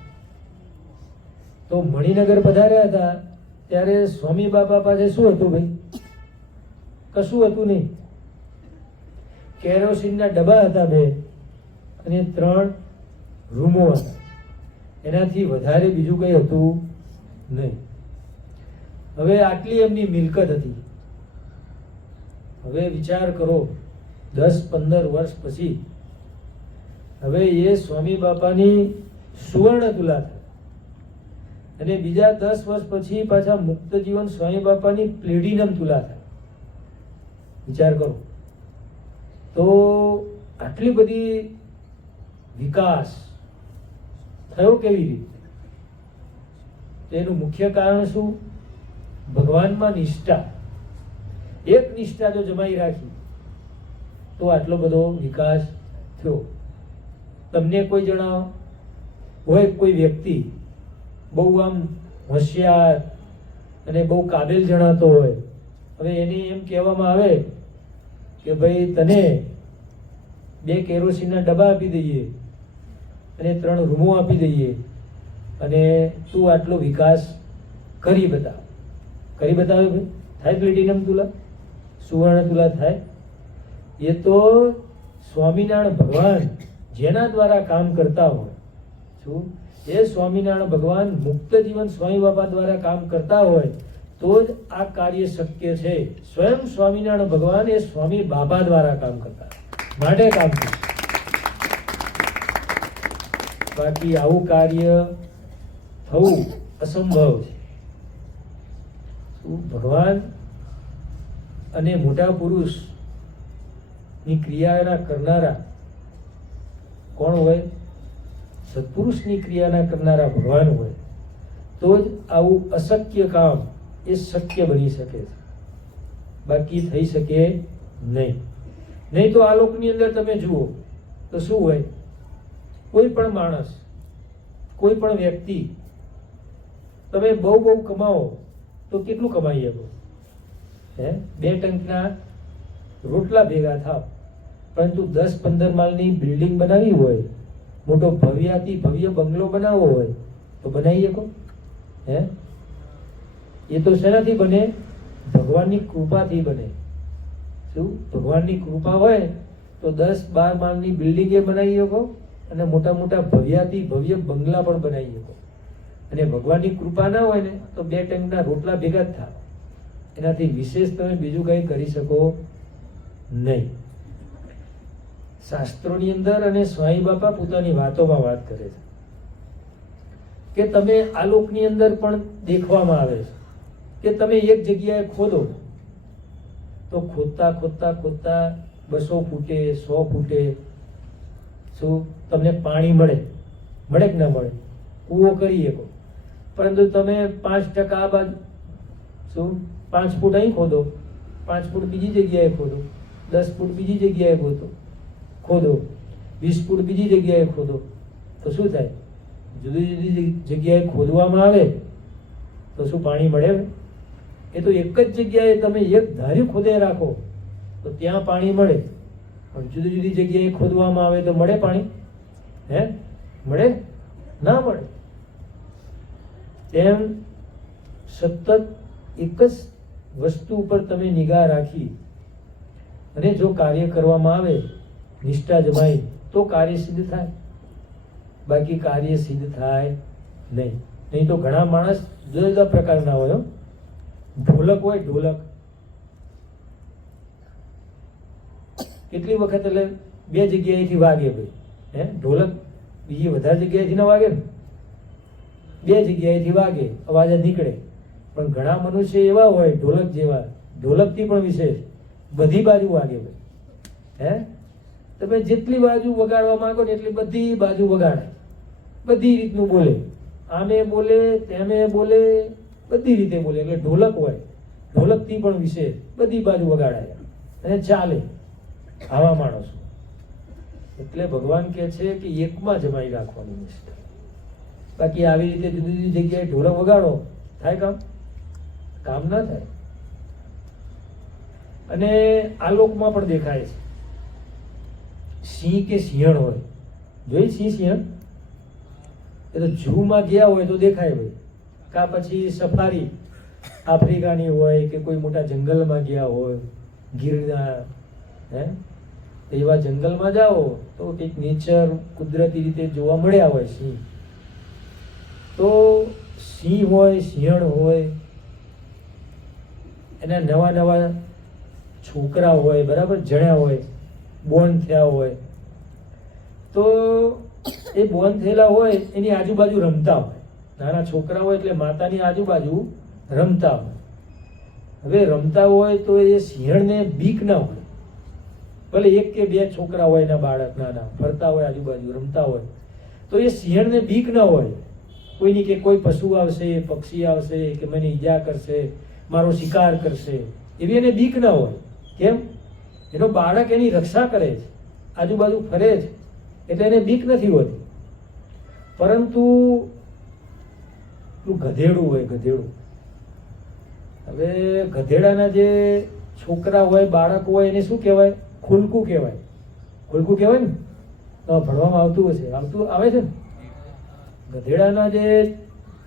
તો મણિનગર પધાર્યા હતા ત્યારે સ્વામી બાબા પાસે શું હતું ભાઈ? કશું હતું નહીં. કેરોસીનના ડબ્બા હતા 2 અને 3 રૂમો હતા. એનાથી વધારે બીજું કંઈ હતું નહીં. હવે આટલી એમની મિલકત હતી. હવે વિચાર કરો, 10-15 વર્ષ પછી હવે એ સ્વામી બાપાની સુવર્ણ તુલા થાય અને બીજા 10 વર્ષ પછી પાછા મુક્ત જીવન સ્વામી બાપાની પ્લેટિનમ તુલા થાય. વિચાર કરો તો આટલી બધી વિકાસ થયો કેવી રીતે? એનું મુખ્ય કારણ શું? ભગવાનમાં નિષ્ઠા. એક નિષ્ઠા જો જમાઈ રાખી તો આટલો બધો વિકાસ થયો. તમને કોઈ જણાવો હોય કોઈ વ્યક્તિ બહુ આમ હોશિયાર અને બહુ કાબિલ જણાતો હોય, હવે એને એમ કહેવામાં આવે કે ભાઈ તને 2 કેરોસીનના ડબ્બા આપી દઈએ અને 3 રૂમો આપી દઈએ અને તું આટલો વિકાસ કરી બતાવ. કરી બતાવે ભાઈ? થાય પ્લેટિનમ તુલા, સુવર્ણ તુલા થાય? એ તો સ્વામિનારાયણ ભગવાન જેના દ્વારા કામ કરતા હોય, શું એ સ્વામિનારાયણ ભગવાન મુક્ત જીવન સ્વામી બાબા દ્વારા કામ કરતા હોય તો જ આ કાર્ય શક્ય છે. સ્વયં સ્વામિનારાયણ ભગવાન એ સ્વામી બાબા દ્વારા કામ કરતા માટે કામ કરે. બાકી આવું કાર્ય થવું અસંભવ છે. ભગવાન અને મોટા પુરુષ ની ક્રિયાના કરનારા કોણ હોય? સત્પુરુષની ક્રિયાના કરનારા ભગવાન હોય તો જ આવું અશક્ય કામ એ શક્ય બની શકે છે. બાકી થઈ શકે નહીં. નહીં તો આ લોકની અંદર તમે જુઓ તો શું હોય? કોઈ પણ માણસ, કોઈ પણ વ્યક્તિ તમે બહુ બહુ કમાવો તો કેટલું કમાઈ શકો? 2 ટંકના રોટલા ભેગા થાવ, પરંતુ 10-15 માળની બિલ્ડિંગ બનાવી હોય, મોટો ભવ્યાતિ ભવ્ય બંગલો બનાવવો હોય તો બનાવી શકો? એ તો શેનાથી બને? ભગવાનની કૃપાથી બને. શું? ભગવાનની કૃપા હોય તો 10-12 માળની બિલ્ડિંગ એ બનાવી શકો અને મોટા મોટા ભવ્યાતિ ભવ્ય બંગલા પણ બનાવી શકો. અને ભગવાનની કૃપા ના હોય ને તો 2 ટંકના રોટલા ભેગા જ થાય. એનાથી વિશેષ તમે બીજું કંઈ કરી શકો નહીં. શાસ્ત્રોની અંદર અને સ્વામી બાપા પોતાની વાતોમાં વાત કરે છે કે તમે આ લોકની અંદર પણ દેખવામાં આવે છે કે તમે એક જગ્યાએ ખોદો તો ખોદતા ખોદતા ખોદતા 200 ફૂટે 100 ફૂટે શું તમને પાણી મળે? મળે કે ના મળે? કૂવો કરી શકો, પરંતુ તમે 5% આ બાજુ શું 5 ફૂટ અહીં ખોદો, 5 ફૂટ બીજી જગ્યાએ ખોદો, 10 ફૂટ બીજી જગ્યાએ ખોદો, 20 ફૂટ બીજી જગ્યાએ ખોદો તો શું થાય? જુદી જુદી જગ્યાએ ખોદવામાં આવે તો શું પાણી મળે? એ તો એક જ જગ્યાએ તમે એક ધાર્યું ખોદે રાખો તો ત્યાં પાણી મળે, પણ જુદી જુદી જગ્યાએ ખોદવામાં આવે તો મળે પાણી? મળે? ના મળે. તેમ સતત એક જ વસ્તુ ઉપર તમે નિગાહ રાખી અને જો કાર્ય કરવામાં આવે નિષ્ઠા જમાય તો કાર્ય સિદ્ધ થાય, બાકી કાર્ય સિદ્ધ થાય નહીં તો ઘણા માણસ જુદા જુદા પ્રકારના હોય હો. ઢોલક હોય, ઢોલક કેટલી વખત એટલે બે જગ્યાએથી વાગે ભાઈ, ઢોલક બીજી વધારે જગ્યાએથી ન વાગે ને, બે જગ્યાએથી વાગે, અવાજ જ નીકળે. પણ ઘણા મનુષ્ય એવા હોય ઢોલક જેવા, ઢોલકથી પણ વિશેષ બધી બાજુ વાગે ભાઈ. તમે જેટલી બાજુ વગાડવા માંગો ને એટલી બધી બાજુ વગાડે, બધી રીતનું બોલે, આમે બોલે તેમે બોલે, બધી રીતે બોલે. એટલે ઢોલક હોય, ઢોલકથી પણ વિશેષ બધી બાજુ વગાડાય અને ચાલે આવા માણસો. એટલે ભગવાન કહે છે કે એકમાં જમાઈ રાખવાની નિષ્ઠા. બાકી આવી રીતે જુદી જુદી જગ્યાએ ઢોલક વગાડો, થાય કામ? કામ ના થાય. અને આ લોકમાં પણ દેખાય છે, સિંહ કે સિંહણ હોય, જોઈ સિંહ સિંહણ એ તો ઝૂમાં ગયા હોય તો દેખાય ભાઈ, કા પછી સફારી આફ્રિકાની હોય કે કોઈ મોટા જંગલમાં ગયા હોય, ગીરના એવા જંગલમાં જાઓ તો કંઈક નેચર કુદરતી રીતે જોવા મળ્યા હોય સિંહ. તો સિંહ હોય, સિંહણ હોય, એના નવા નવા છોકરા હોય, બરાબર, જણ્યા હોય, બોર્ન થયા હોય, તો એ બોર્ન થયેલા હોય એની આજુબાજુ રમતા હોય. નાના છોકરા હોય એટલે માતાની આજુબાજુ રમતા હોય. હવે રમતા હોય તો એ સિંહણને બીક ના હોય, ભલે એક કે બે છોકરા હોય એના બાળક નાના ફરતા હોય આજુબાજુ રમતા હોય, તો એ સિંહણને બીક ના હોય કોઈની કે કોઈ પશુ આવશે, પક્ષી આવશે કે મને ઈજા કરશે, મારો શિકાર કરશે, એવી એને બીક ના હોય. કેમ? એનો બાળક એની રક્ષા કરે છે, આજુબાજુ ફરે છે, એટલે એને બીક નથી હોતી. પરંતુ ગધેડું હોય, ગધેડું, હવે ગધેડાના જે છોકરા હોય, બાળક હોય, એને શું કહેવાય? ખુલકું કહેવાય. ખુલકું કહેવાય ને, ભણવામાં આવતું હશે, આવે છે ને. ગધેડાના જે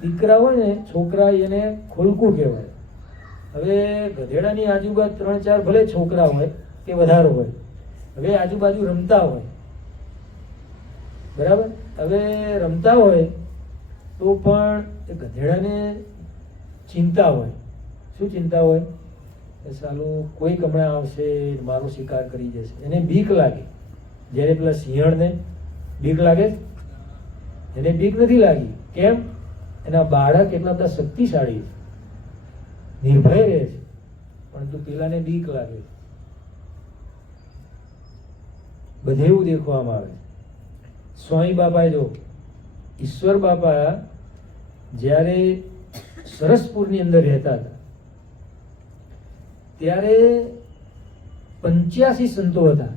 દીકરા હોય ને, છોકરા, એને ખુલકું કહેવાય. હવે ગધેડાની આજુબાજુ 3-4 ભલે છોકરા હોય કે વધારે હોય, હવે આજુબાજુ રમતા હોય, બરાબર. હવે રમતા હોય તો પણ એ ગધેડાને ચિંતા હોય. શું ચિંતા હોય? એ સાલું કોઈ હમણાં આવશે, મારો શિકાર કરી જશે, એને બીક લાગે. જ્યારે પેલા સિંહણને બીક લાગે, એને બીક નથી લાગી. કેમ? એના બાળક એટલા બધા શક્તિશાળી છે, નિર્ભય રહે છે, પરંતુ પેલાને બીક લાગે. બધે એવું દેખવામાં આવે. સ્વામી બાપા જો ઈશ્વર બાપા જ્યારે સરસપુરની અંદર રહેતા હતા ત્યારે 85 સંતો હતા.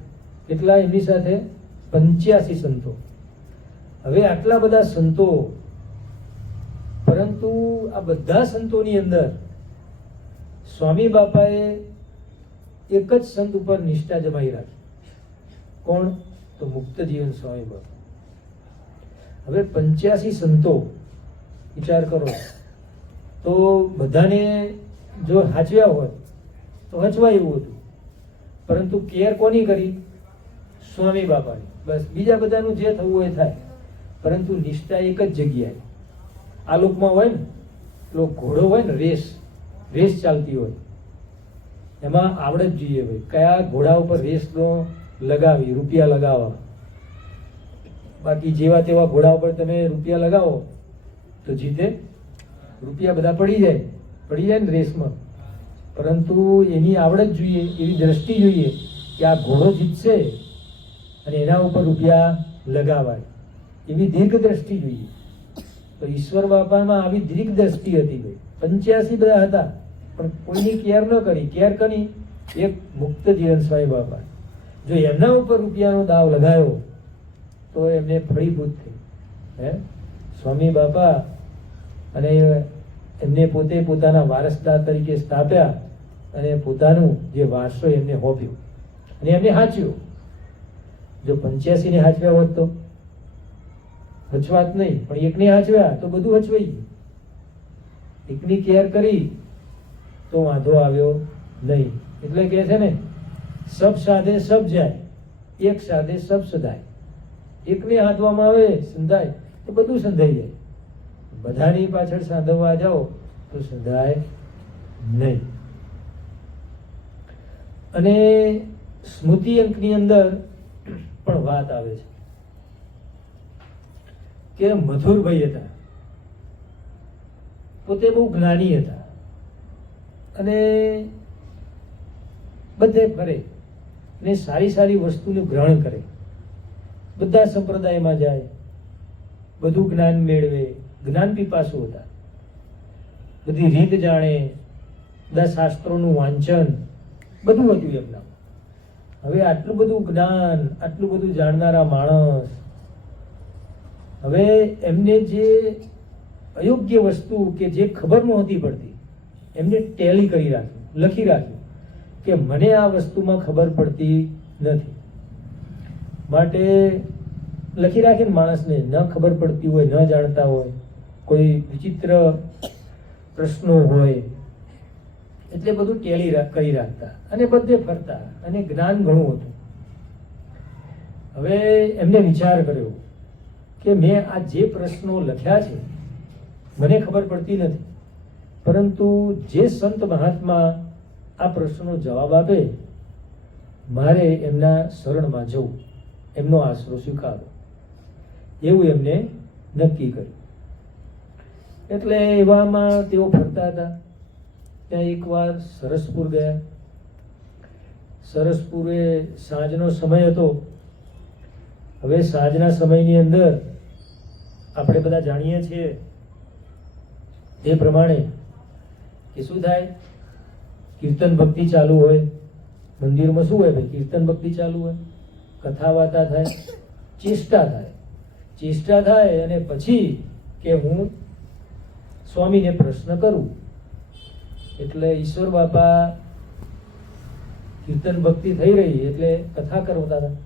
કેટલા એમની સાથે? 85 સંતો. હવે આટલા બધા સંતો, પરંતુ આ બધા સંતોની અંદર સ્વામી બાપાએ એક જ સંત ઉપર નિષ્ઠા જમાઈ રાખી. કોણ? તો મુક્ત જીવન સ્વામી બાપા. હવે 85 સંતો, વિચાર કરો, તો બધાને જો હાચવ્યા હોય તો હચવાય એવું હતું, પરંતુ કેર કોની કરી? સ્વામી બાપાની. બસ બીજા બધાનું જે થવું હોય થાય, પરંતુ નિષ્ઠા એક જ જગ્યાએ. આ લોકમાં હોય ને, પેલો ઘોડો હોય ને, રેસ ચાલતી હોય, એમાં આવડત જોઈએ ભાઈ, કયા ઘોડા ઉપર રેસનો લગાવી, રૂપિયા લગાવવા. બાકી જેવા તેવા ઘોડા ઉપર તમે રૂપિયા લગાવો તો જીતે, રૂપિયા બધા પડી જાય ને રેસમાં. પરંતુ એની આવડત જોઈએ, એવી દ્રષ્ટિ જોઈએ કે આ ઘોડો જીતશે અને એના ઉપર રૂપિયા લગાવાય, એવી દીર્ઘ દ્રષ્ટિ જોઈએ. તો ઈશ્વર બાપામાં આવી દીર્ઘ દ્રષ્ટિ હતી ભાઈ. 85 બધા હતા, પણ કોઈની કેર ન કરી. કેર કરી એક મુક્ત જીવન સ્વામી બાપા. જો એમના ઉપર રૂપિયાનો દાવ લગાયો તો એમને ફળીભૂત થઈ. સ્વામી બાપા અને એમને પોતે પોતાના વારસદાર તરીકે સ્થાપ્યા અને પોતાનું જે વારસો એમને હોપ્યો અને એમને હાચ્યો. જો 85 ને હાચવ્યા હોત તો હચવાત નહીં, પણ એકને હાચવ્યા તો બધું હચવાઈ ગયું. એકની કેર કરી તો વાંધો આવ્યો નહીં. એટલે કે છે ને, સબ સાધે સબ જાય. એક સાધે સબ સદાય. એકને હાથવામાં આવે સંધાય તો બધું સંધાઈ જાય. બધાની પાછળ સાંધવવા જાઓ તો સંધાય નહીં. અને સ્મૃતિ અંકની અંદર પણ વાત આવે છે કે મધુરભાઈ હતા, પોતે બહુ જ્ઞાની હતા અને બધે ફરે ને સારી સારી વસ્તુનું ગ્રહણ કરે, બધા સંપ્રદાયમાં જાય, બધું જ્ઞાન મેળવે, જ્ઞાન પીપાસુ હતા, બધી રીત જાણે, બધા શાસ્ત્રોનું વાંચન બધું હતું એમના. હવે આટલું બધું જ્ઞાન, આટલું બધું જાણનારા માણસ, હવે એમને જે અયોગ્ય વસ્તુ કે જે ખબર નહોતી પડતી એમને ટેલી કરી રાખ્યું, લખી રાખ્યું કે મને આ વસ્તુમાં ખબર પડતી નથી. માટે લખી રાખીને માણસને ન ખબર પડતી હોય, ન જાણતા હોય, કોઈ વિચિત્ર પ્રશ્નો હોય એટલે બધું ટેલી કરી રાખતા અને બધે ફરતા અને જ્ઞાન ઘણું હતું. હવે એમને વિચાર કર્યો કે મેં આ જે પ્રશ્નો લખ્યા છે મને ખબર પડતી નથી, પરંતુ જે સંત મહાત્મા આ પ્રશ્નનો જવાબ આપે મારે એમના શરણમાં જવું, એમનો આશરો સ્વીકારવો, એવું એમને નક્કી કર્યું. એટલે એવામાં તેઓ ફરતા હતા. ત્યાં એકવાર સરસપુર ગયા. સરસપુરે સાંજનો સમય હતો. હવે સાંજના સમયની અંદર આપણે બધા જાણીએ છીએ તે પ્રમાણે કે શું થાય, કીર્તન ભક્તિ ચાલુ હોય, મંદિરમાં શું હોય ભાઈ, કીર્તન ભક્તિ ચાલુ હોય, કથા વાર્તા થાય, ચેષ્ટા થાય. ચેષ્ટા થાય અને પછી કે હું સ્વામીને પ્રશ્ન કરું. એટલે ઈશ્વર બાપા કીર્તન ભક્તિ થઈ રહી એટલે કથા કરતા હતા.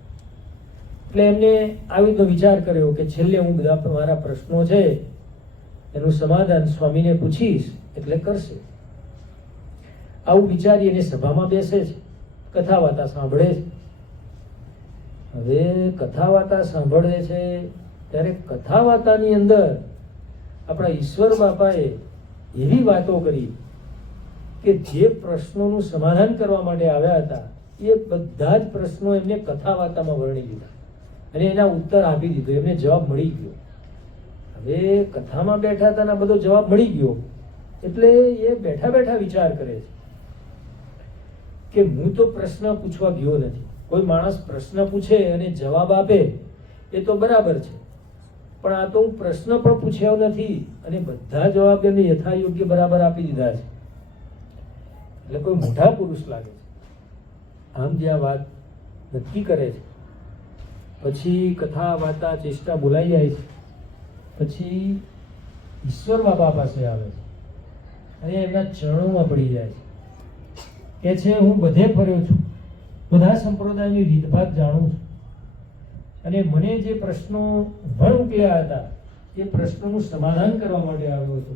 એટલે એમને આવી રીતનો વિચાર કર્યો કે છેલ્લે હું બધા મારા પ્રશ્નો છે એનું સમાધાન સ્વામીને પૂછીશ એટલે કરશે. આવું વિચારી એને સભામાં બેસે છે, કથા વાર્તા સાંભળે છે. હવે કથા વાર્તા સાંભળે છે ત્યારે કથા વાર્તાની અંદર આપણા ઈશ્વર બાપાએ એવી વાતો કરી કે જે પ્રશ્નોનું સમાધાન કરવા માટે આવ્યા હતા એ બધા જ પ્રશ્નો એમને કથા વાર્તામાં વર્ણી દીધા અને એના ઉત્તર આપી દીધો, એમને જવાબ મળી ગયો. હવે કથામાં બેઠા હતા બધો જવાબ મળી ગયો એટલે એ બેઠા બેઠા વિચાર કરે છે કે હું તો પ્રશ્ન પૂછવા ગયો નથી. કોઈ માણસ પ્રશ્ન પૂછે અને જવાબ આપે એ તો બરાબર છે, પણ આ તો હું પ્રશ્ન પણ પૂછ્યો નથી અને બધા જવાબ એમને યથાયોગ્ય બરાબર આપી દીધા છે. એટલે કોઈ મોટા પુરુષ લાગે છે. આમ જે આ વાત નક્કી કરે છે પછી કથા વાર્તા ચેષ્ટા બોલાઈ જાય છે. પછી ઈશ્વર બાપા પાસે આવે છે અને એમના ચરણોમાં પડી જાય છે. કે છે હું બધે ફર્યો છું, બધા સંપ્રદાયની રીતભાત જાણું છું અને મને જે પ્રશ્નો વણ ઉકેલ્યા હતા એ પ્રશ્નોનું સમાધાન કરવા માટે આવ્યો હતો,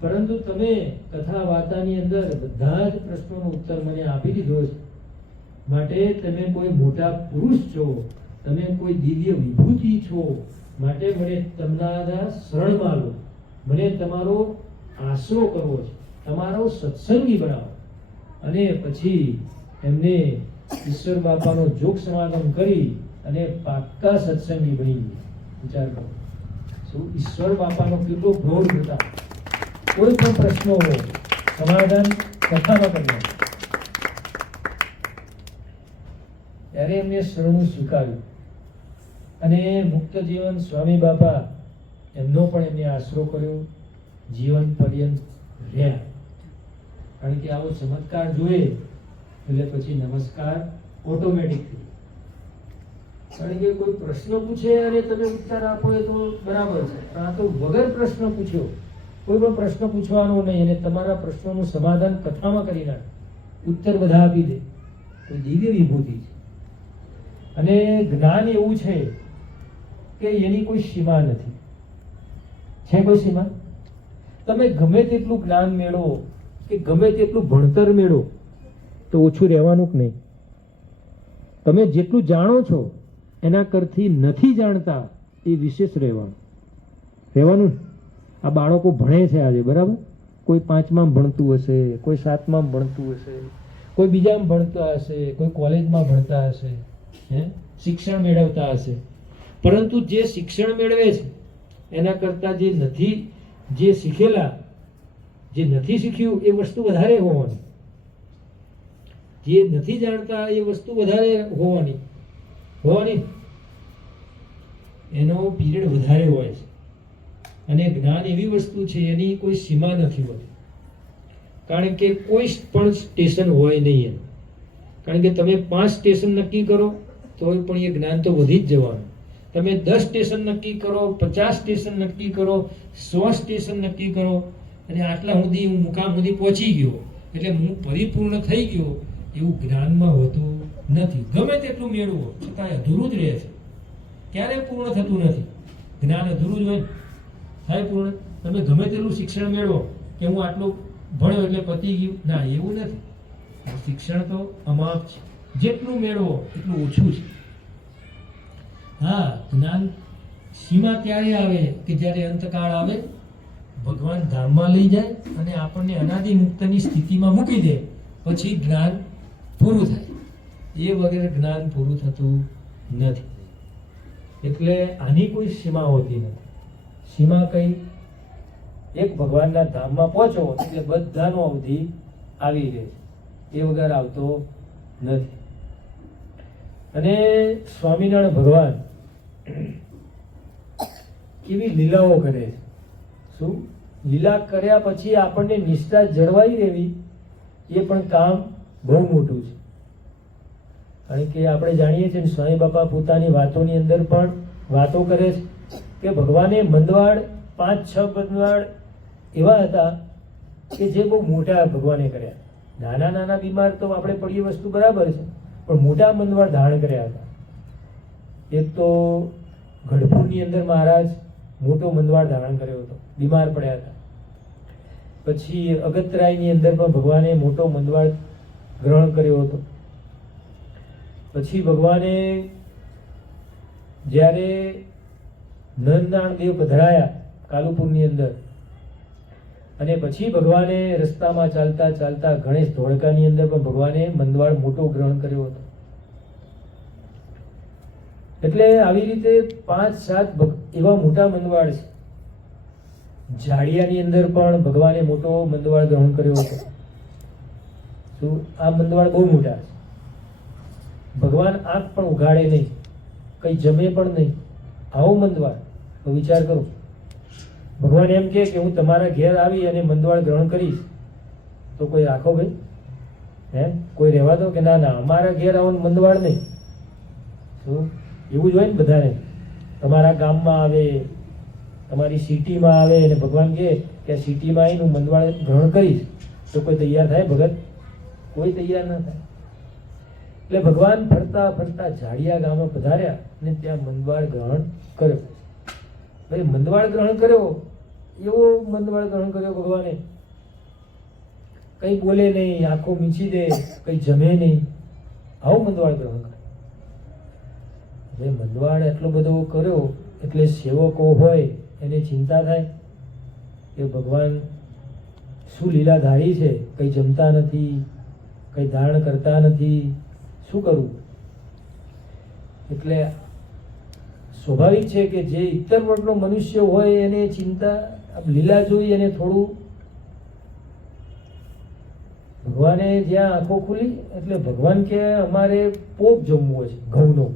પરંતુ તમે કથા વાર્તાની અંદર બધા જ પ્રશ્નોનો ઉત્તર મને આપી દીધો છે. માટે તમે કોઈ મોટા પુરુષ છો, તમે કોઈ દિવ્ય વિભૂતિ છો, માટે મને તમારા શરણમાં લો, મને તમારો આશરો કરવો છે, તમારો સત્સંગી બનાવો. અને પછી એમને ઈશ્વર બાપાનો જોગ સમાગમ કરી અને પાક્કા સત્સંગી બની ગયા. વિચાર કરો શું ઈશ્વર બાપાનો કેટલો ક્રોધ હતા. કોઈ પણ પ્રશ્નો હોય સમાધાન કથામાં કર્યા. ત્યારે એમને શરણું સ્વીકાર્યું અને મુક્ત જીવન સ્વામી બાપા એમનો પણ એમને આશરો કર્યો, જીવન પર્યંત રહ્યા. કારણ કે આવો ચમત્કાર જોઈએ એટલે પછી નમસ્કાર ઓટોમેટિક થઈ. કારણ કે કોઈ પ્રશ્ન પૂછે અને તમે ઉત્તર આપો એ તો બરાબર છે, પણ આ તો વગર પ્રશ્ન પૂછ્યો, કોઈ પણ પ્રશ્ન પૂછવાનો નહીં અને તમારા પ્રશ્નોનું સમાધાન કથામાં કરી નાખે, ઉત્તર બધા આપી દે. કોઈ દિવ્ય વિભૂતિ છે. અને જ્ઞાન એવું છે કે એની કોઈ સીમા નથી. છે કોઈ સીમા? તમે ગમે તેટલું જ્ઞાન મેળવો કે ગમે તેટલું ભણતર મેળવો તો ઓછું રહેવાનું જ નહીં. તમે જેટલું જાણો છો એના કરતી નથી જાણતા એ વિશેષ રહેવાનું. આ બાળકો ભણે છે આજે, બરાબર? કોઈ 5માં ભણતું હશે, કોઈ 7માં ભણતું હશે, કોઈ બીજામાં ભણતા હશે, કોઈ કોલેજમાં ભણતા હશે, શિક્ષણ મેળવતા હશે. પરંતુ જે શિક્ષણ મેળવે છે એના કરતાં જે શીખેલા, જે નથી શીખ્યું એ વસ્તુ વધારે હોવાની, જે નથી જાણતા એ વસ્તુ વધારે હોવાની એનો પીરિયડ વધારે હોય છે. અને જ્ઞાન એવી વસ્તુ છે એની કોઈ સીમા નથી હોતી, કારણ કે કોઈ પણ સ્ટેશન હોય નહીં એનું. કારણ કે તમે 5 સ્ટેશન નક્કી કરો તો પણ એ જ્ઞાન તો વધી જ જવાનું. તમે 10 સ્ટેશન નક્કી કરો, 50 સ્ટેશન નક્કી કરો, 100 સ્ટેશન નક્કી કરો અને આટલા સુધી હું મુકામ સુધી પહોંચી ગયો એટલે હું પરિપૂર્ણ થઈ ગયો, એવું જ્ઞાનમાં હોતું નથી. ગમે તેટલું મેળવો છતાં અધૂરું જ રહે છે, ક્યારેય પૂર્ણ થતું નથી. જ્ઞાન અધૂરું જ હોય, થાય પૂર્ણ? તમે ગમે તેટલું શિક્ષણ મેળવો કે હું આટલું ભણ્યો એટલે પતી ગયું, ના, એવું નથી. શિક્ષણ તો અમાપ છે, જેટલું મેળવો એટલું ઓછું છે. હા, જ્ઞાન સીમા ત્યારે આવે કે જ્યારે અંતકાળ આવે, ભગવાન ધામમાં લઈ જાય અને આપણને અનાદિ મુક્તની સ્થિતિમાં મૂકી દે, પછી જ્ઞાન પૂરું થાય. એ વગેરે જ્ઞાન પૂરું થતું નથી. એટલે આની કોઈ સીમા હોતી નથી. સીમા કઈ? એક ભગવાનના ધામમાં પહોંચો એટલે બધાનો અવધિ આવી રહે છે, એ વગર આવતો નથી. અને સ્વામિનારાયણ ભગવાન કેવી લીલાઓ કરે છે. શું લીલા કર્યા પછી આપણને નિષ્ઠા જળવાઈ રહેવી એ પણ કામ બહુ મોટું છે. કારણ કે આપણે જાણીએ છીએ સ્વામી બાપા પોતાની વાતોની અંદર પણ વાતો કરે છે કે ભગવાને મંદવાડ 5-6 મંદવાડ એવા હતા કે જે બહુ મોટા ભગવાને કર્યા. નાના નાના બીમાર તો આપણે પડીએ વસ્તુ બરાબર છે, પણ મોટા મંદવાડ ધારણ કર્યા હતા. એક તો ગઢપુરની અંદર મહારાજ મોટો મંદવાડ ધારણ કર્યો હતો, બીમાર પડ્યા હતા. પછી અગતરાયની અંદર પણ ભગવાને મોટો મંદવાડ ગ્રહણ કર્યો હતો. પછી ભગવાને જ્યારે નંદનાણ દેવ પધરાયા કાલુપુરની અંદર, અને પછી ભગવાને રસ્તામાં ચાલતા ચાલતા ગણેશ ધોળકાની અંદર પણ ભગવાને મંદવાડ મોટો ગ્રહણ કર્યો હતો. એટલે આવી રીતે 5-7 એવા મોટા મંદવાડ છે. ઝાડિયાની અંદર પણ ભગવાને મોટો મંદવાડ ગ્રહણ કર્યો હતો. શું આ મંદવાડ બહુ મોટા છે. ભગવાન આંખ પણ ઉઘાડે નહીં, કઈ જમે પણ નહીં, આવો મંદવાડ. તો વિચાર કરો, ભગવાન એમ કે હું તમારા ઘેર આવી અને મંદવાડ ગ્રહણ કરીશ તો કોઈ રાખો ભાઈ? કોઈ રહેવા દો કે ના ના અમારા ઘેર આવો મંદવાડ નહીં? શું એવું જ હોય ને બધાને? તમારા ગામમાં આવે, તમારી સિટીમાં આવે અને ભગવાન કહે કે સિટીમાં આવીને હું મંદવાડ ગ્રહણ કરીશ તો કોઈ તૈયાર થાય ભગત? કોઈ તૈયાર ના થાય. એટલે ભગવાન ફરતા ફરતા ઝાડિયા ગામે પધાર્યા અને ત્યાં મંદવાડ ગ્રહણ કર્યો. ભાઈ મંદવાડ ગ્રહણ કર્યો, એવો મંદવાડ ગ્રહણ કર્યો ભગવાને, કઈ બોલે નહીં, આંખો મીચી દે, કઈ જમે નહીં, આવો મંદવાડ ગ્રહણ કર્યો. મંદવાડ એટલો બધો કર્યો એટલે સેવકો હોય એને ચિંતા થાય કે ભગવાન શું લીલાધારી છે, કઈ જમતા નથી, કઈ ધારણ કરતા નથી, શું કરવું? એટલે સ્વાભાવિક છે કે જે ઇતર વર્ગનો મનુષ્ય હોય એને ચિંતા, લીલા જોઈ અને થોડું. ભગવાને જ્યાં આંખો ખુલી એટલે ભગવાન કે અમારે પોક જમવો છે ઘઉંનો.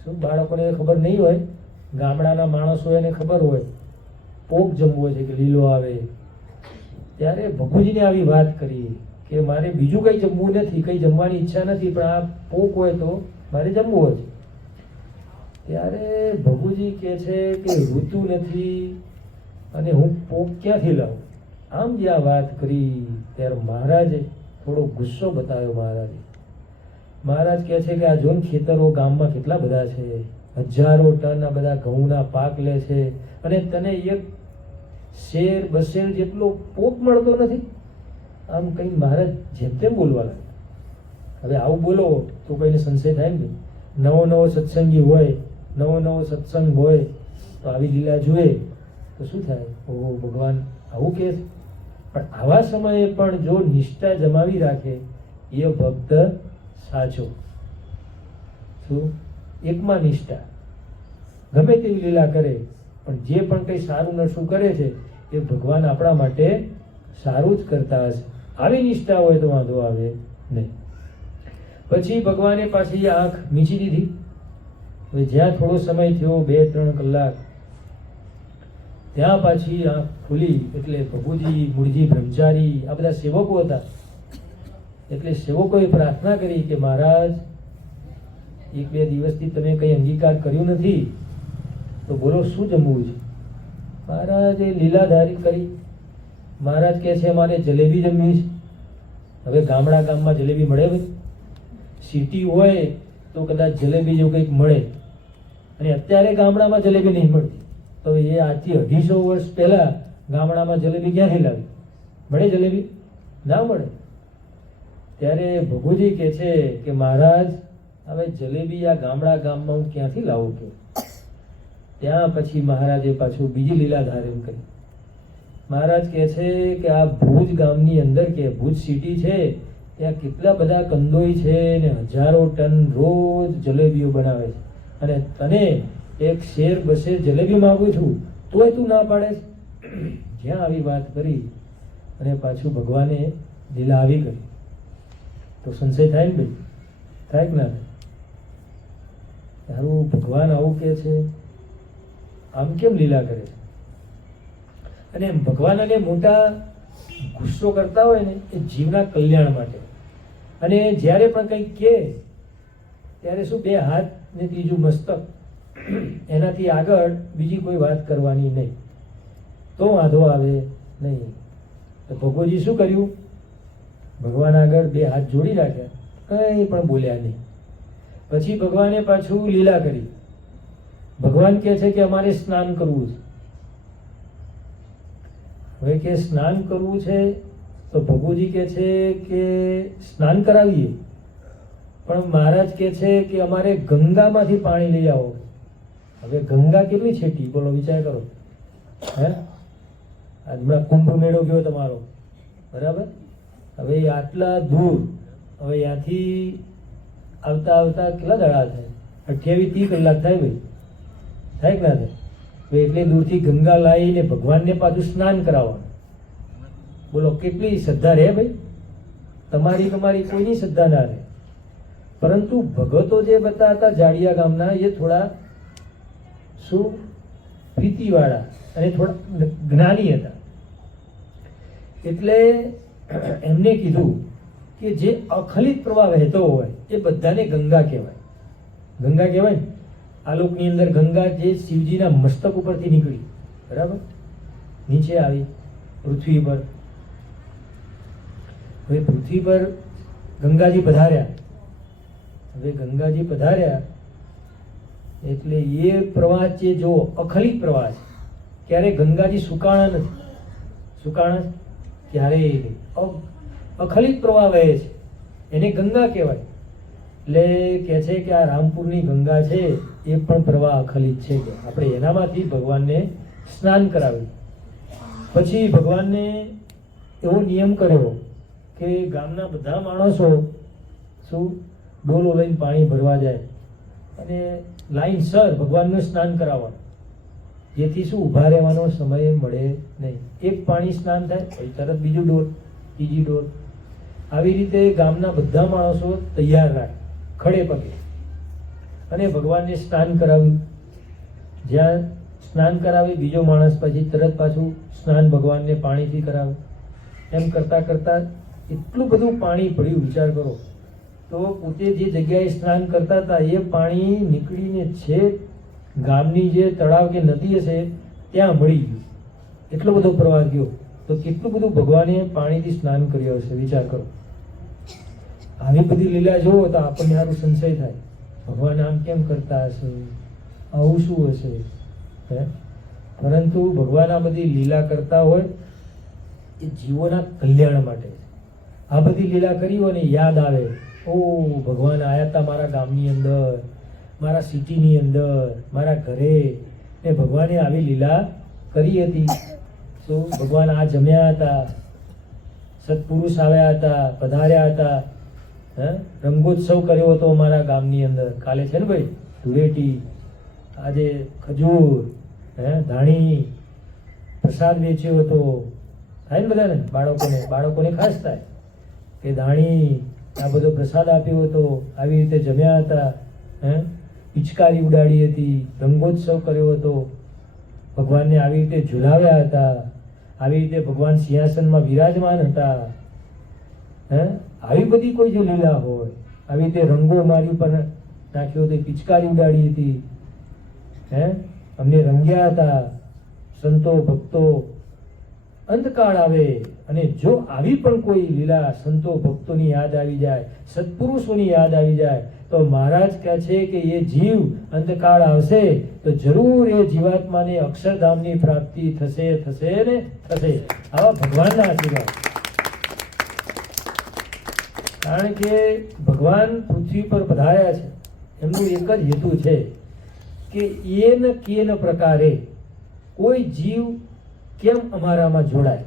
શું બાળકોને ખબર નહીં હોય, ગામડાના માણસો એને ખબર હોય પોક જમવો છે કે લીલો આવે. ત્યારે ભગુજીને આવી વાત કરી કે મારે બીજું કંઈ જમવું નથી, કંઈ જમવાની ઈચ્છા નથી, પણ આ પોક હોય તો મારે જમવો છે. ત્યારે ભગુજી કહે છે કે ઋતુ નથી અને હું પોક ક્યાંથી લાવું? આમ જે આ વાત કરી ત્યારે મહારાજે થોડો ગુસ્સો બતાવ્યો. મહારાજ કહે છે કે આ જોન ખેતરો ગામમાં કેટલા બધા છે, 1000 ટન આ બધા ઘઉંના પાક લે છે અને તને 1 શેર 2 શેર જેટલો પોક મળતો નથી? આમ કઈ મહારાજ જેમ તેમ બોલવા લાગ્યા. હવે આવું બોલો તો કોઈને સંશય થાય ને, નવો નવો સત્સંગી હોય, નવો નવો સત્સંગ હોય તો આવી લીલા જુએ તો શું થાય? ઓહો, ભગવાન આવું કે છે. પણ આવા સમયે પણ જો નિષ્ઠા જમાવી રાખે એ ભક્ત સાચો. શું? એકમાં નિષ્ઠા, ગમે તેવી લીલા કરે પણ જે પણ કંઈ સારું નશું કરે છે એ ભગવાન આપણા માટે સારું જ કરતા હશે. આવી નિષ્ઠા હોય તો વાંધો આવે નહીં. પછી ભગવાને પાછી આંખ મીચી દીધી. હવે જ્યાં થોડો સમય થયો 2-3 કલાક, ત્યાં પાછી આંખ ખુલી. એટલે પ્રભુજી, મૂળજી, બ્રહ્મચારી આ બધા સેવકો હતા. એટલે સેવકોએ પ્રાર્થના કરી કે મહારાજ, 1-2 દિવસથી તમે કંઈ અંગીકાર કર્યું નથી તો બોલો શું જમવું છે? મહારાજે લીલાધારી કરી. મહારાજ કહે છે અમારે જલેબી જમવી છે. હવે ગામમાં જલેબી મળે ભાઈ? સિટી હોય તો કદાચ જલેબી જેવું કંઈક મળે, અને અત્યારે ગામડામાં જલેબી નહીં મળતી. તો એ આજથી 250 વર્ષ પહેલા ગામડામાં જલેબી ક્યાંથી લાવી? મળે જલેબી? ના મળે. ત્યારે ભગુજી કહે છે કે મહારાજ, હવે જલેબી આ ગામમાં હું ક્યાંથી લાવું કે? ત્યાં પછી મહારાજે પાછું બીજી લીલા ધારણ કરી. મહારાજ કહે છે કે આ ભુજ ગામની અંદર, કે ભુજ સિટી છે, ત્યાં કેટલા બધા કંદોઈ છે ને હજારો ટન રોજ જલેબીઓ બનાવે છે, અને તને 1 શેર 2 શેર જલેબી માંગુ છું તોય તું ના પાડે છે. જ્યાં આવી વાત કરી અને પાછું ભગવાને લીલા આવી ગઈ તો સંશય થાય ને ભાઈ? થાય કે ના થાય? તારું ભગવાન આવું કે છે, આમ કેમ લીલા કરે છે? અને ભગવાન અને મોટા ગુસ્સો કરતા હોય ને એ જીવના કલ્યાણ માટે. અને જ્યારે પણ કંઈક કહે ત્યારે શું, 2 હાથ ને ત્રીજું મસ્તક, એનાથી આગળ બીજી કોઈ વાત કરવાની નહીં, તો વાંધો આવે નહીં. તો ભગવજી શું કર્યું? ભગવાન આગળ 2 હાથ જોડી રાખ્યા, કંઈ પણ બોલ્યા નહીં. પછી ભગવાને પાછું લીલા કરી. ભગવાન કહે છે કે અમારે સ્નાન કરવું છે. હવે કે સ્નાન કરવું છે તો ભગુજી કહે છે કે સ્નાન કરાવીએ, પણ મહારાજ કહે છે કે અમારે ગંગામાંથી પાણી લઈ આવો. હવે ગંગા કેટલી છેટી, બોલો વિચાર કરો. હે, હમણાં કુંભ મેળો ગયો તમારો, બરાબર? હવે આટલા દૂર, હવે ત્યાંથી આવતા આવતા કેટલા દાડા થાય? 28-30 કલાક થાય ભાઈ, થાય કે ના થાય? એટલે દૂરથી ગંગા લાવીને ભગવાનને પાછું સ્નાન કરાવવાનું. બોલો કેટલી શ્રદ્ધા રહે ભાઈ? તમારી કોઈની શ્રદ્ધા ના રહે. પરંતુ ભગતો જે બતાવતા જાડિયા ગામના, એ થોડા શું પ્રીતિવાળા અને થોડા જ્ઞાની હતા. એટલે એમને કીધું કે જે અખલિત પ્રવાહ વહેતો હોય એ બધાને ગંગા કહેવાય. ગંગા કહેવાય ને, આલોકની અંદર ગંગા જે શિવજીના મસ્તક ઉપરથી નીકળી, બરાબર, નીચે આવી પૃથ્વી પર. હવે પૃથ્વી પર ગંગાજી પધાર્યા. હવે ગંગાજી પધાર્યા એટલે એ પ્રવાહ છે જો અખલિત પ્રવાહ છે. ક્યારે ગંગાજી સુકાણા નથી, સુકાણા ક્યારે અખલિત પ્રવાહ વહે છે, એને ગંગા કહેવાય. એટલે કહે છે કે આ રામપુરની ગંગા છે એ પણ પ્રવાહ અખલિત છે, કે આપણે એનામાંથી ભગવાનને સ્નાન કરાવ્યું. પછી ભગવાનને એવો નિયમ કર્યો કે ગામના બધા માણસો શું ડોલો લઈને પાણી ભરવા જાય અને લાઈનસર ભગવાનનું સ્નાન કરાવવાનું, જેથી શું ઊભા રહેવાનો સમય મળે નહીં. એક પાણી સ્નાન થાય પછી તરત બીજું ડોલ, ત્રીજી ડોલ. આવી રીતે ગામના બધા માણસો તૈયાર રાખે ખડે પગે અને ભગવાનને સ્નાન કરાવ્યું. જ્યાં સ્નાન કરાવી બીજો માણસ પછી તરત પાછું સ્નાન ભગવાનને પાણીથી કરાવે. એમ કરતા કરતા એટલું બધું પાણી પડ્યું, વિચાર કરો. તો પોતે જે જગ્યાએ સ્નાન કરતા હતા એ પાણી નીકળીને છેક ગામની જે તળાવ કે નદી હશે ત્યાં મળી ગયું. એટલો બધો પ્રવાહ ગયો. તો કેટલું બધું ભગવાને પાણીથી સ્નાન કર્યું હશે, વિચાર કરો. આવી બધી લીલા જોવો તો આપણને સારું સંશય થાય, ભગવાન આમ કેમ કરતા હશે, આવું શું હશે? પરંતુ ભગવાન આ બધી લીલા કરતા હોય એ જીવોના કલ્યાણ માટે. આ બધી લીલા કરી હોય ને યાદ આવે ઓ ભગવાન આયા હતા મારા ગામની અંદર, મારા સિટીની અંદર, મારા ઘરે, ને ભગવાને આવી લીલા કરી હતી. તો ભગવાન આ જમ્યા હતા, સત્પુરુષ આવ્યા હતા, પધાર્યા હતા, રંગોત્સવ કર્યો હતો અમારા ગામની અંદર. કાલે છે ને ભાઈ ધૂળેટી, આજે ખજૂર, ધાણી પ્રસાદ વેચ્યો હતો. થાય ને બધાને, બાળકોને ખાસ થાય કે ધાણી આ બધો પ્રસાદ આપ્યો હતો. આવી રીતે જમ્યા હતા, પિચકારી ઉડાડી હતી, રંગોત્સવ કર્યો હતો, ભગવાનને આવી રીતે ઝુલાવ્યા હતા, આવી રીતે ભગવાન સિંહાસનમાં વિરાજમાન હતા. આવી બધી કોઈ જો લીલા હોય, આવી રીતે રંગો મારી પર નાખ્યો હતો, પિચકારી ઉડાડી હતી, અમને રંગ્યા હતા. સંતો ભક્તો, અંતકાળ આવે અને જો આવી પણ કોઈ લીલા સંતો ભક્તોની યાદ આવી જાય, સત્પુરુષોની યાદ આવી જાય, તો મહારાજ કહે છે કે એ જીવ અંતકાળ આવશે તો જરૂર એ જીવાત્માને અક્ષરધામની પ્રાપ્તિ થશે ને થશે. આવા ભગવાનના આશીર્વાદ. કારણ કે ભગવાન પૃથ્વી પર પધાર્યા છે, એમનું એક જ હેતુ છે કે એન કેન પ્રકારે કોઈ જીવ કેમ અમારામાં જોડાય,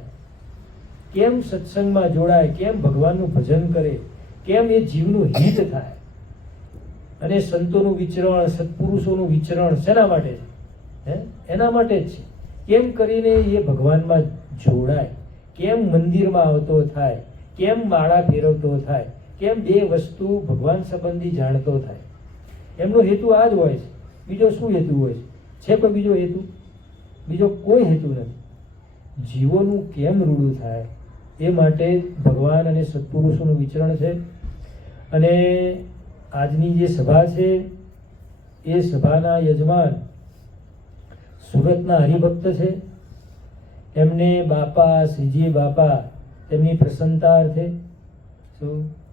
કેમ સત્સંગમાં જોડાય, કેમ ભગવાનનું ભજન કરે, કેમ એ જીવનું હિત થાય. અને સંતોનું વિચરણ, સત્પુરુષોનું વિચરણ શેના માટે છે? એના માટે જ છે. કેમ કરીને એ ભગવાનમાં જોડાય, કેમ મંદિરમાં આવતો થાય, કેમ માળા ફેરવતો થાય, કેમ બે વસ્તુ ભગવાન સંબંધી જાણતો થાય. એમનો હેતુ આ જ હોય છે. બીજો શું હેતુ હોય છે? કોઈ બીજો હેતુ? બીજો કોઈ હેતુ નથી. જીવોનું કેમ રૂડું થાય એ માટે ભગવાન અને સત્પુરુષોનું વિચરણ છે. અને આજની જે સભા છે એ સભાના યજમાન સુરતના હરિભક્ત છે. એમને બાપા શ્રીજી બાપા તેમની પ્રસન્નતા અર્થે,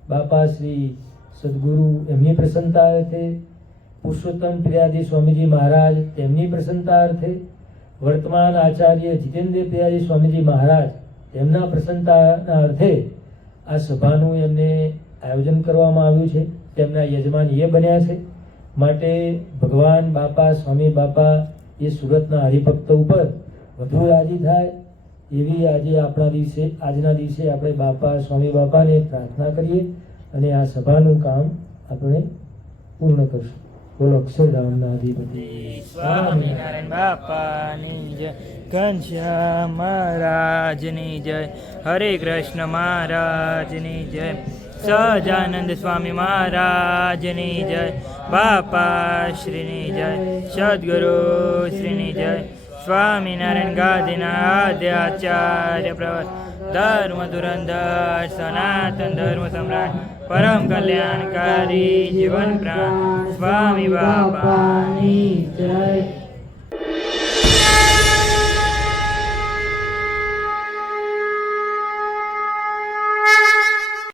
બાપા શ્રી સદગુરુ એમની પ્રસન્નતા અર્થે, પુરુષોત્તમ પ્રિયાજી સ્વામીજી મહારાજ તેમની પ્રસન્નતા અર્થે, વર્તમાન આચાર્ય જીતેન્દ્ર પ્રિયાજી સ્વામીજી મહારાજ તેમના પ્રસન્નતાના અર્થે આ સભાનું એમને આયોજન કરવામાં આવ્યું છે. તેમના યજમાન એ બન્યા છે. માટે ભગવાન બાપા સ્વામી બાપા એ સુરતના હરિભક્તો ઉપર વધુ રાજી થાય એવી આજના દિવસે આપણે બાપા સ્વામી બાપાને પ્રાર્થના કરીએ અને આ સભાનું કામ આપણે પૂર્ણ કરશું. બોલો અક્ષરધામના અધિપતિ સ્વામિનારાયણ બાપાની જય, ઘનશ્યામ મહારાજની જય, હરે કૃષ્ણ મહારાજની જય, સહજાનંદ સ્વામી મહારાજની જય, બાપા શ્રીની જય, સદગુરુ શ્રીની જય, સ્વામિનારાયણ ગાદીના આદ્યાચાર્ય પ્રવર્ત ધર્મ ધુરંધર સનાતન ધર્મ સમ્રાટ પરમ કલ્યાણકારી જીવન પ્રાણ સ્વામી બાપાની જય.